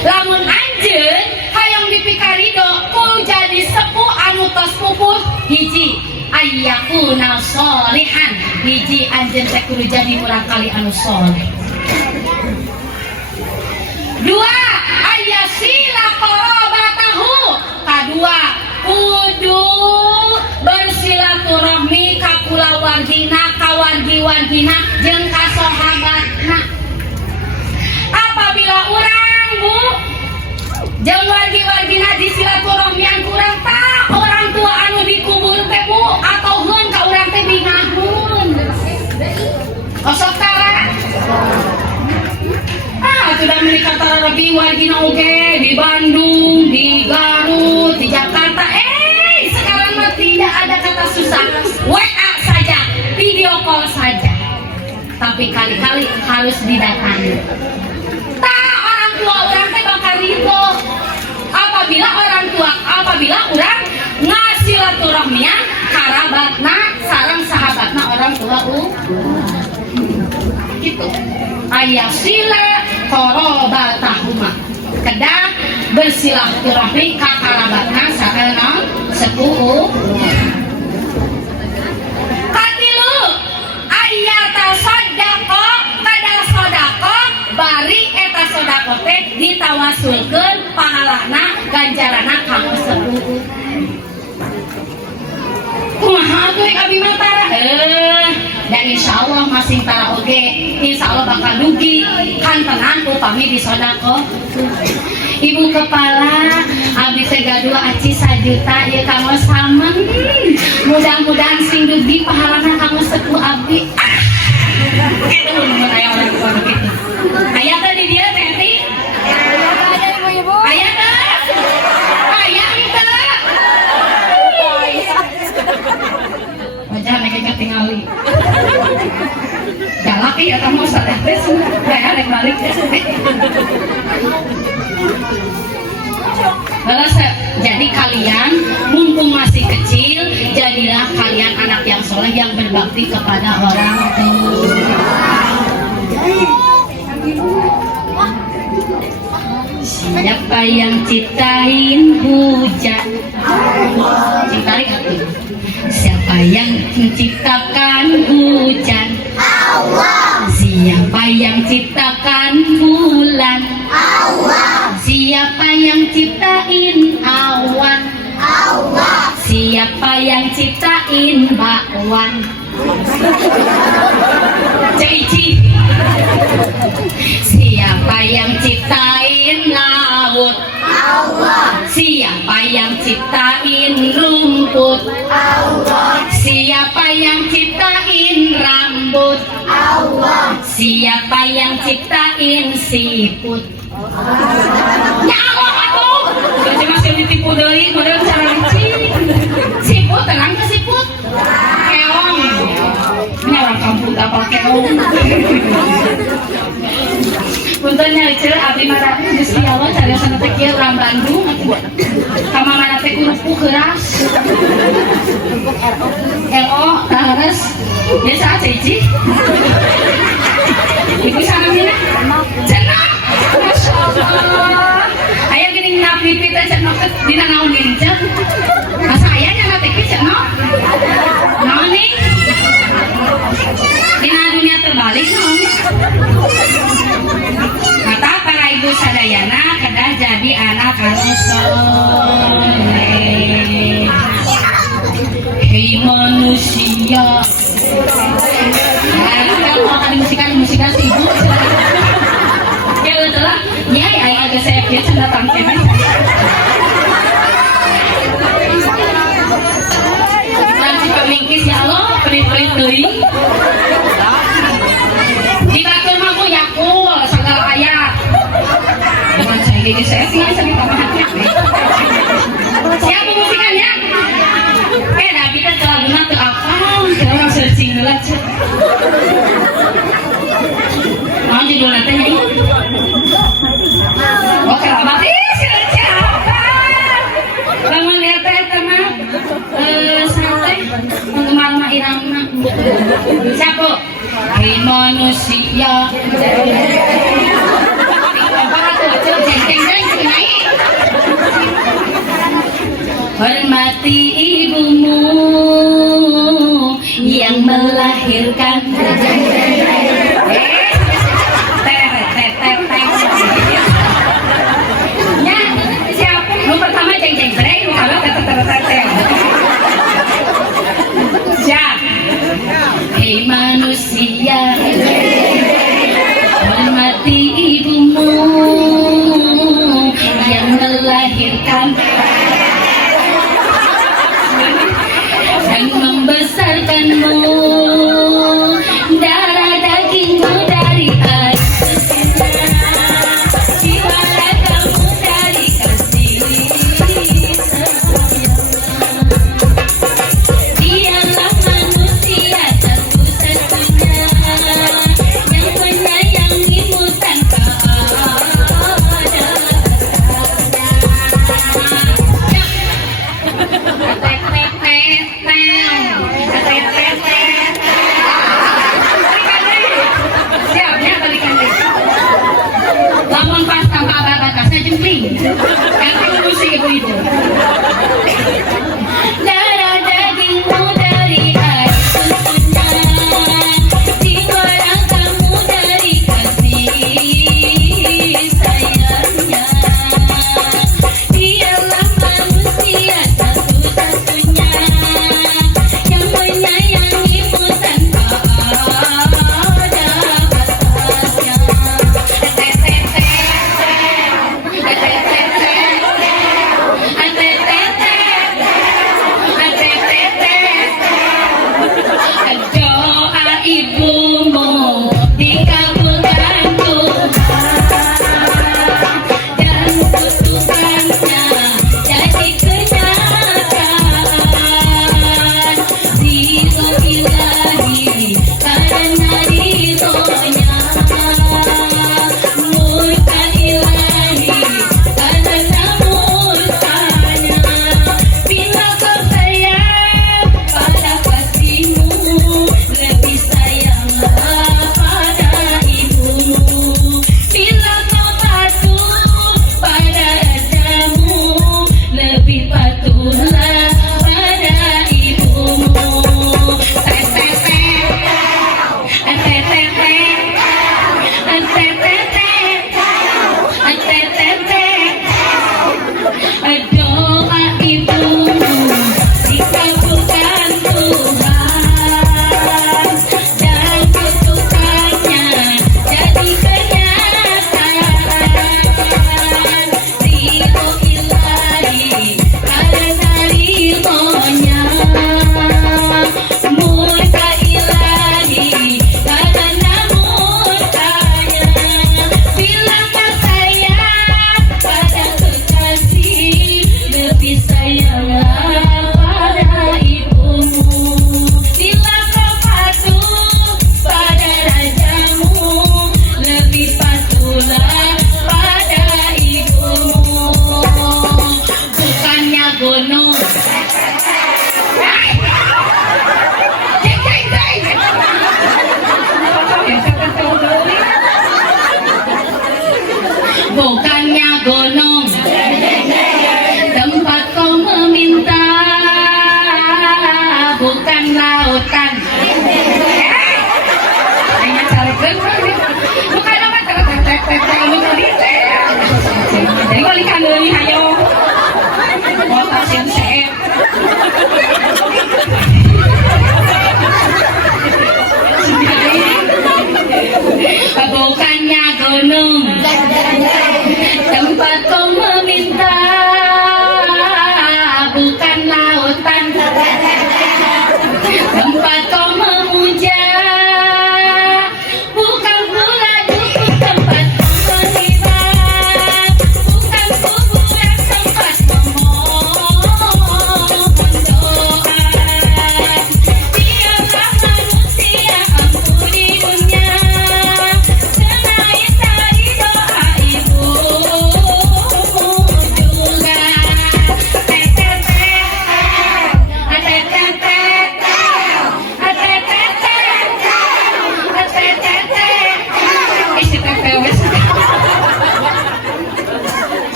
Lamun anjeun hayang dipikarido ku jadi sepuh anu tos pupuh hiji ayyakuna sholihan hiji anjeun teh kudu jadi urang kali anu saleh. Dua ayyasila qarabatahu kadua kudu bersilaturahmi ka kulawargina kawargi-wargina jeung ka sahabatna. Apabila urang Bu jeung wargi-wargina disilaturahmian kurang tak orang tua anu dikubur teh Bu atau heun ka urang teh bingahun. Osok tara. Sudah menikah tara lebih wargina oge di Bandung, di Garut, di Jakarta. Sekarang mah tidak ada kata susah. WA saja, video call saja. Tapi kali-kali harus didatangi. Orang tua orang teh bakal ridho apabila orang ngasilaturahmian karabatna sareng sahabatna orang tua gitu. Ayasila qarabatahuma kedah bersilaturahmi ka karabatna sareng sepuh. Katilu ayyata sodaqo kada sodaqo bari eta sodaqo teh ditawasulkeun pahalana ganjarana ka sepuh. Kumaha tuh abi mah tara dan insyaallah masing tara oge insyaallah bakal dugi kan tenang upami disodaqo. Ibu kepala abdi teh gaduh aci 1 juta ieu kanggo samen. Mudah-mudahan sing dugi pahalana kanggo sepuh abdi. Kitu mun aya orang tua kitu. Aya teh di dieu teh Eti? Aya teh? Aya teh? Wajah mereka tingali. Galak ya kamu sadar teh saya rek balik teh. Jadi kalian mumpung masih kecil, jadilah kalian anak yang soleh yang berbakti kepada orang tua. Siapa yang ciptain hujan? Ciptain atuh. Siapa yang menciptakan hujan? Allah. Siapa yang ciptakan bulan? Allah. Siapa yang ciptain awan? Allah. Siapa yang ciptain bakwan? Cici. Siapa yang ciptain laut? Allah. Siapa yang ciptain rumput? Allah. Siapa yang ciptain rambut? Allah. Siapa yang ciptain siput? Ya Allah aku. Jadi masih ditipu deui model cara licin. Siput tenang ke siput? Keong. Ini orang kampung apa keong? Punten nyari abdi mah Gusti Allah cari sana teh kieu urang Bandung atuh. Ka mana teh kurupu keuras. LO tares. Biasa cici. Ibu sana mina? Cenah. Masyaallah. Aya geuning napipi teh cenah teh dina naon dirinceuk. Asa aya nya teh cenah. Naon nih? Dina dunia terbalik naon? Kata para ibu sadayana kedah jadi anak anu soleh. Hei manusia. Kalau akan musikan si ibu. Ya betul. Ya agak saya dia sudah tampil. Dan si pemingkis ya Allah pelit-pelit deui. Dibatur mah ku yakul segala ayat. Dengan saya jadi saya sih bisa ditambah hati. Siapa musik baca. Mau judul nantinya ini? Oke, apa sih? Siapa? Kamu lihat teman santai penggemar mak irama. Siapa? Manusia. Hormati ibumu yang melahirkan. Siapa? Pertama ceng-ceng breng, kalau tetel. Siap. Hei manusia, hormati ibumu yang melahirkan dan membesarkanmu, darah dagingmu dari air jiwa ragamu dari kasih sayang. Dialah manusia satu-satunya yang menyayangimu tanpa ada siapnya balikan deh. Lamun pas tanpa abah-abah saya jempling. Yang tunggu si ibu itu. Darah dagingmu dari air susunya, jiwa ragamu dari kasih sayangnya. Dialah manusia satu-satunya yang menyayangimu tanpa ada batasnya. Doa ibumu dikabulkan Tuhan dan kutukannya jadi kenyataan. Ridho ilahi karena ridhonya, murka ilahi karena murkanya. Bila kau sayang pada kasihmu, lebih sayanglah pada ibumu. Bila kau patuh pada rajamu, lebih patuhlah pada ibumu. Doa ibumu dikabulkan Tuhan dan kutukannya jadi kenyataan. Ridho ilahi karena ridhonya, murka ilahi karena murkanya. Bila kau sayang pada kekasih, lebih sayanglah pada ibumu. Bila kau patuh pada rajamu, lebih patuhlah pada ibumu. Bukannya gunung. Bukannya gunung tempat kau meminta, bukan lautan. Hanya cari bukan apa jadi balikan dulu nih, ayo mau pasien CF. Bukannya gunung tempat kau meminta, bukan lautan tempat kau memuja, bukan pula dukun tempat kau menghibah, bukan kuburan tempat memohon doa. Dialah manusia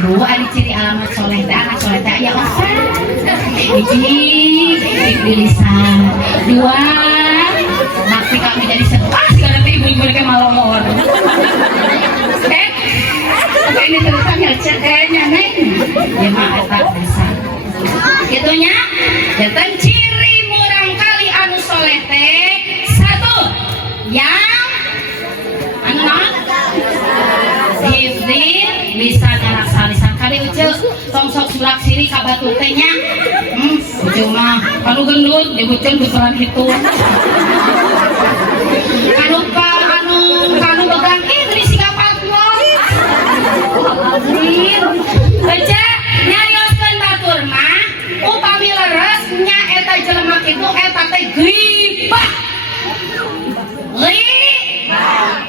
ibu ada ciri alamat soleh teh anak soleh teh aya opat. Hiji bilisan, dua bakti kami jadi sepas karena ibu-ibu kayak malongor. Oke ini terusan ya ceknya neng. Ya mah eta dasar. Gitunya, jantan ciri murang kali anu soleh teh satu yang anu naon? Hifdzin bisa ngarasa lisan kali uceu tong sok sulak siri ka batu teh nya. Uceu mah anu gendut dibuceun buturan kitu. Anu begang ini si kapal tuang. Baca nyayoskeun batur mah upami leres nya eta jelema kitu eta teh ghibah.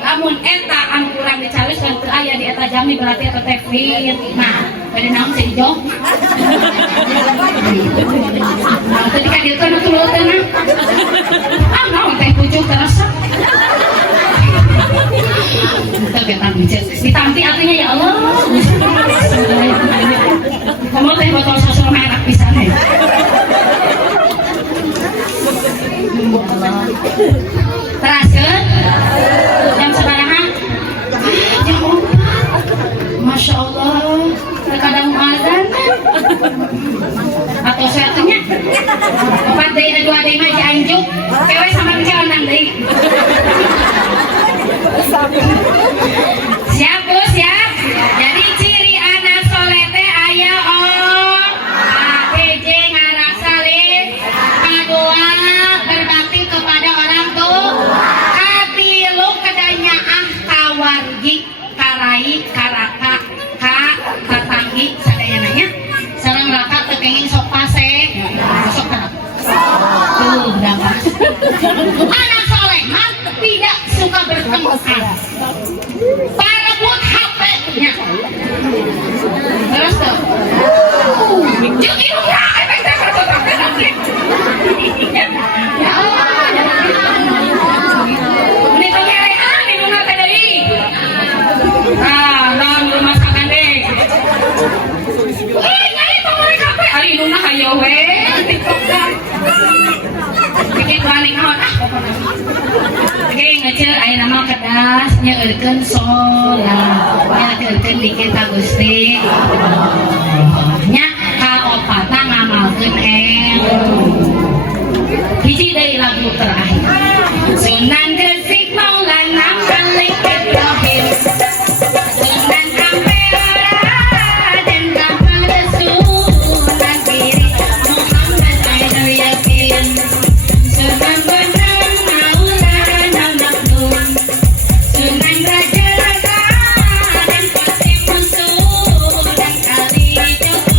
Lamun eta anu urang dicaweskeun teu aya di eta jami berarti eta teh fitnah. Bade naon sih Jo? Nah, tadi kan dieu teh tuluy teh nah. Ah naon teh pucuk terasa. Kita ketan bijak. Ditampi artinya ya Allah. Kamu teh botol susu merah pisan ya. Terakhir jam sabaraha? Jam 4. Masya Allah. Terkadang azan. Atau saya tanya. 4 deui 2 deui mah dianjuk. Kewe sama jalan deui. Siap Bu, siap. Jadi ciri anak soleh teh aya hiji ngarasa kedua berbakti kepada orang tua, katilu kedanyaah kawargi karai karaka katanggi sadayananya sareng raka teu kenging sok pase sok tuh dapat. Anak soleh mah tidak suka bertengkar. Parebut HP-nya. Terus tuh. Jeung ieu mah efek teh bertengkar nanti. Ya Allah. Ini pengerehan di rumah teh deui. Naon rumah sakan deh. Nyai pamori HP ari nuna hayo we. Bikin paling naon Oke, ngecil aya nama kedas nyeurkeun sholat. Nyeurkeun dikit ka Gusti. Nya kaopatna ngamalkeun hiji deui lagu terakhir. Sunan Gresik Maulana Malik Ibrahim. Sunan Ampera dan Kapal Sunan Kiri Muhammad Ainul Yakin. Sunan Bonang Maulana Makdum. Sunan Raja Rata dan Fatimah Sunan Kalijogo.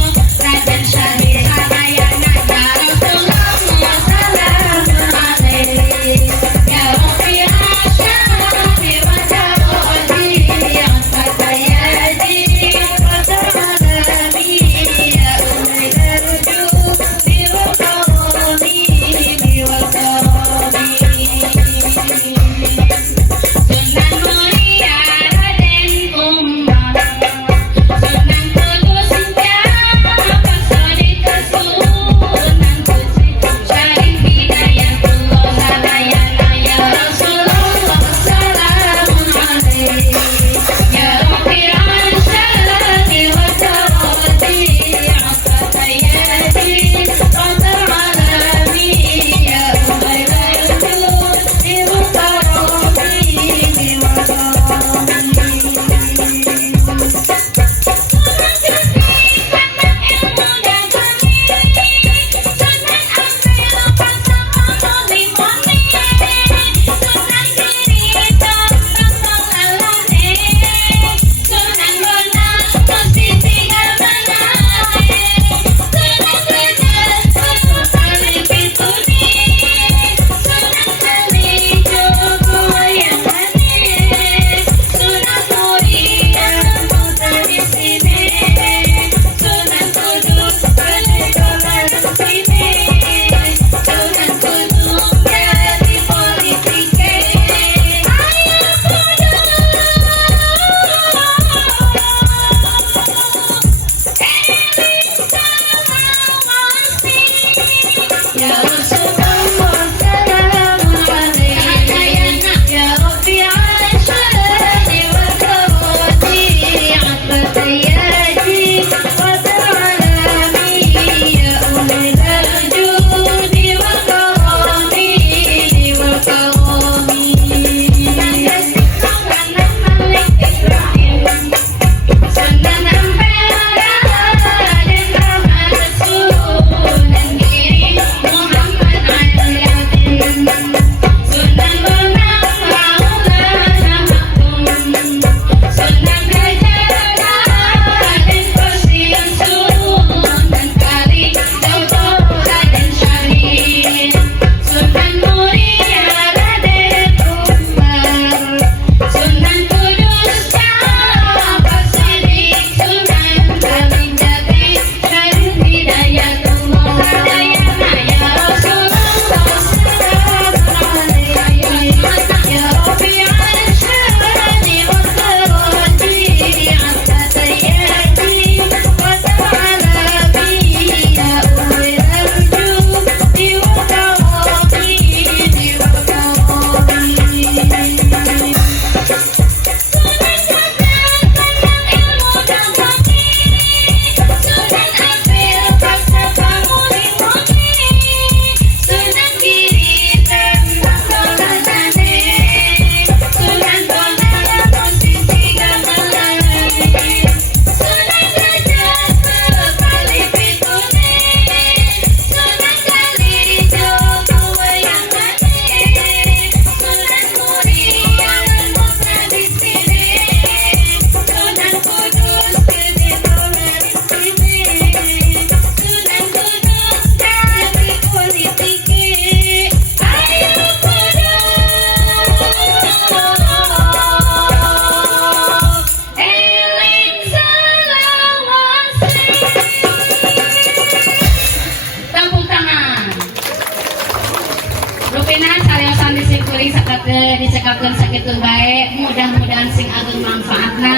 dicekapkan sakit baik, mudah-mudahan sing agung manfaatna,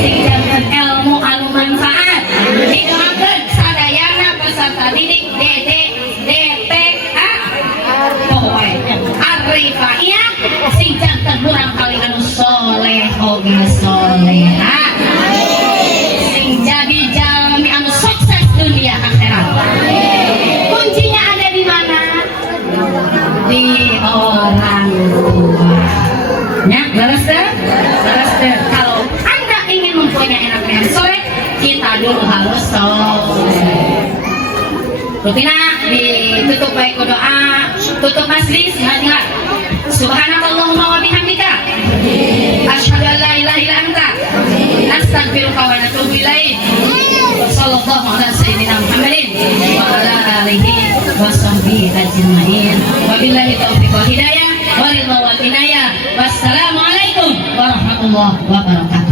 sing jangan ilmu anu manfaat, didoakan sadayana peserta didik DPA poe Arifahiyah sing jangan kurang kali anu soleh oge soleha, sing jadi jalmi anu sukses dunia akhirat. Kuncinya ada di mana? Di orang tua. Ya, beres deh. Kalau Anda ingin mempunyai anak yang soleh, kita dulu harus soleh. Rutina ditutup baik doa, tutup majlis, ingat. Subhanakallahumma wa bihamdika, asyhadu an la ilaha illa anta, astaghfiruka wa atubu ilaik. Sallallahu ala sayyidina Muhammadin wa ala alihi wa sahbihi ajma'in. Wabillahi taufiq wal hidayah, wa ridha wal inayah. Wassalamualaikum warahmatullahi wabarakatuh.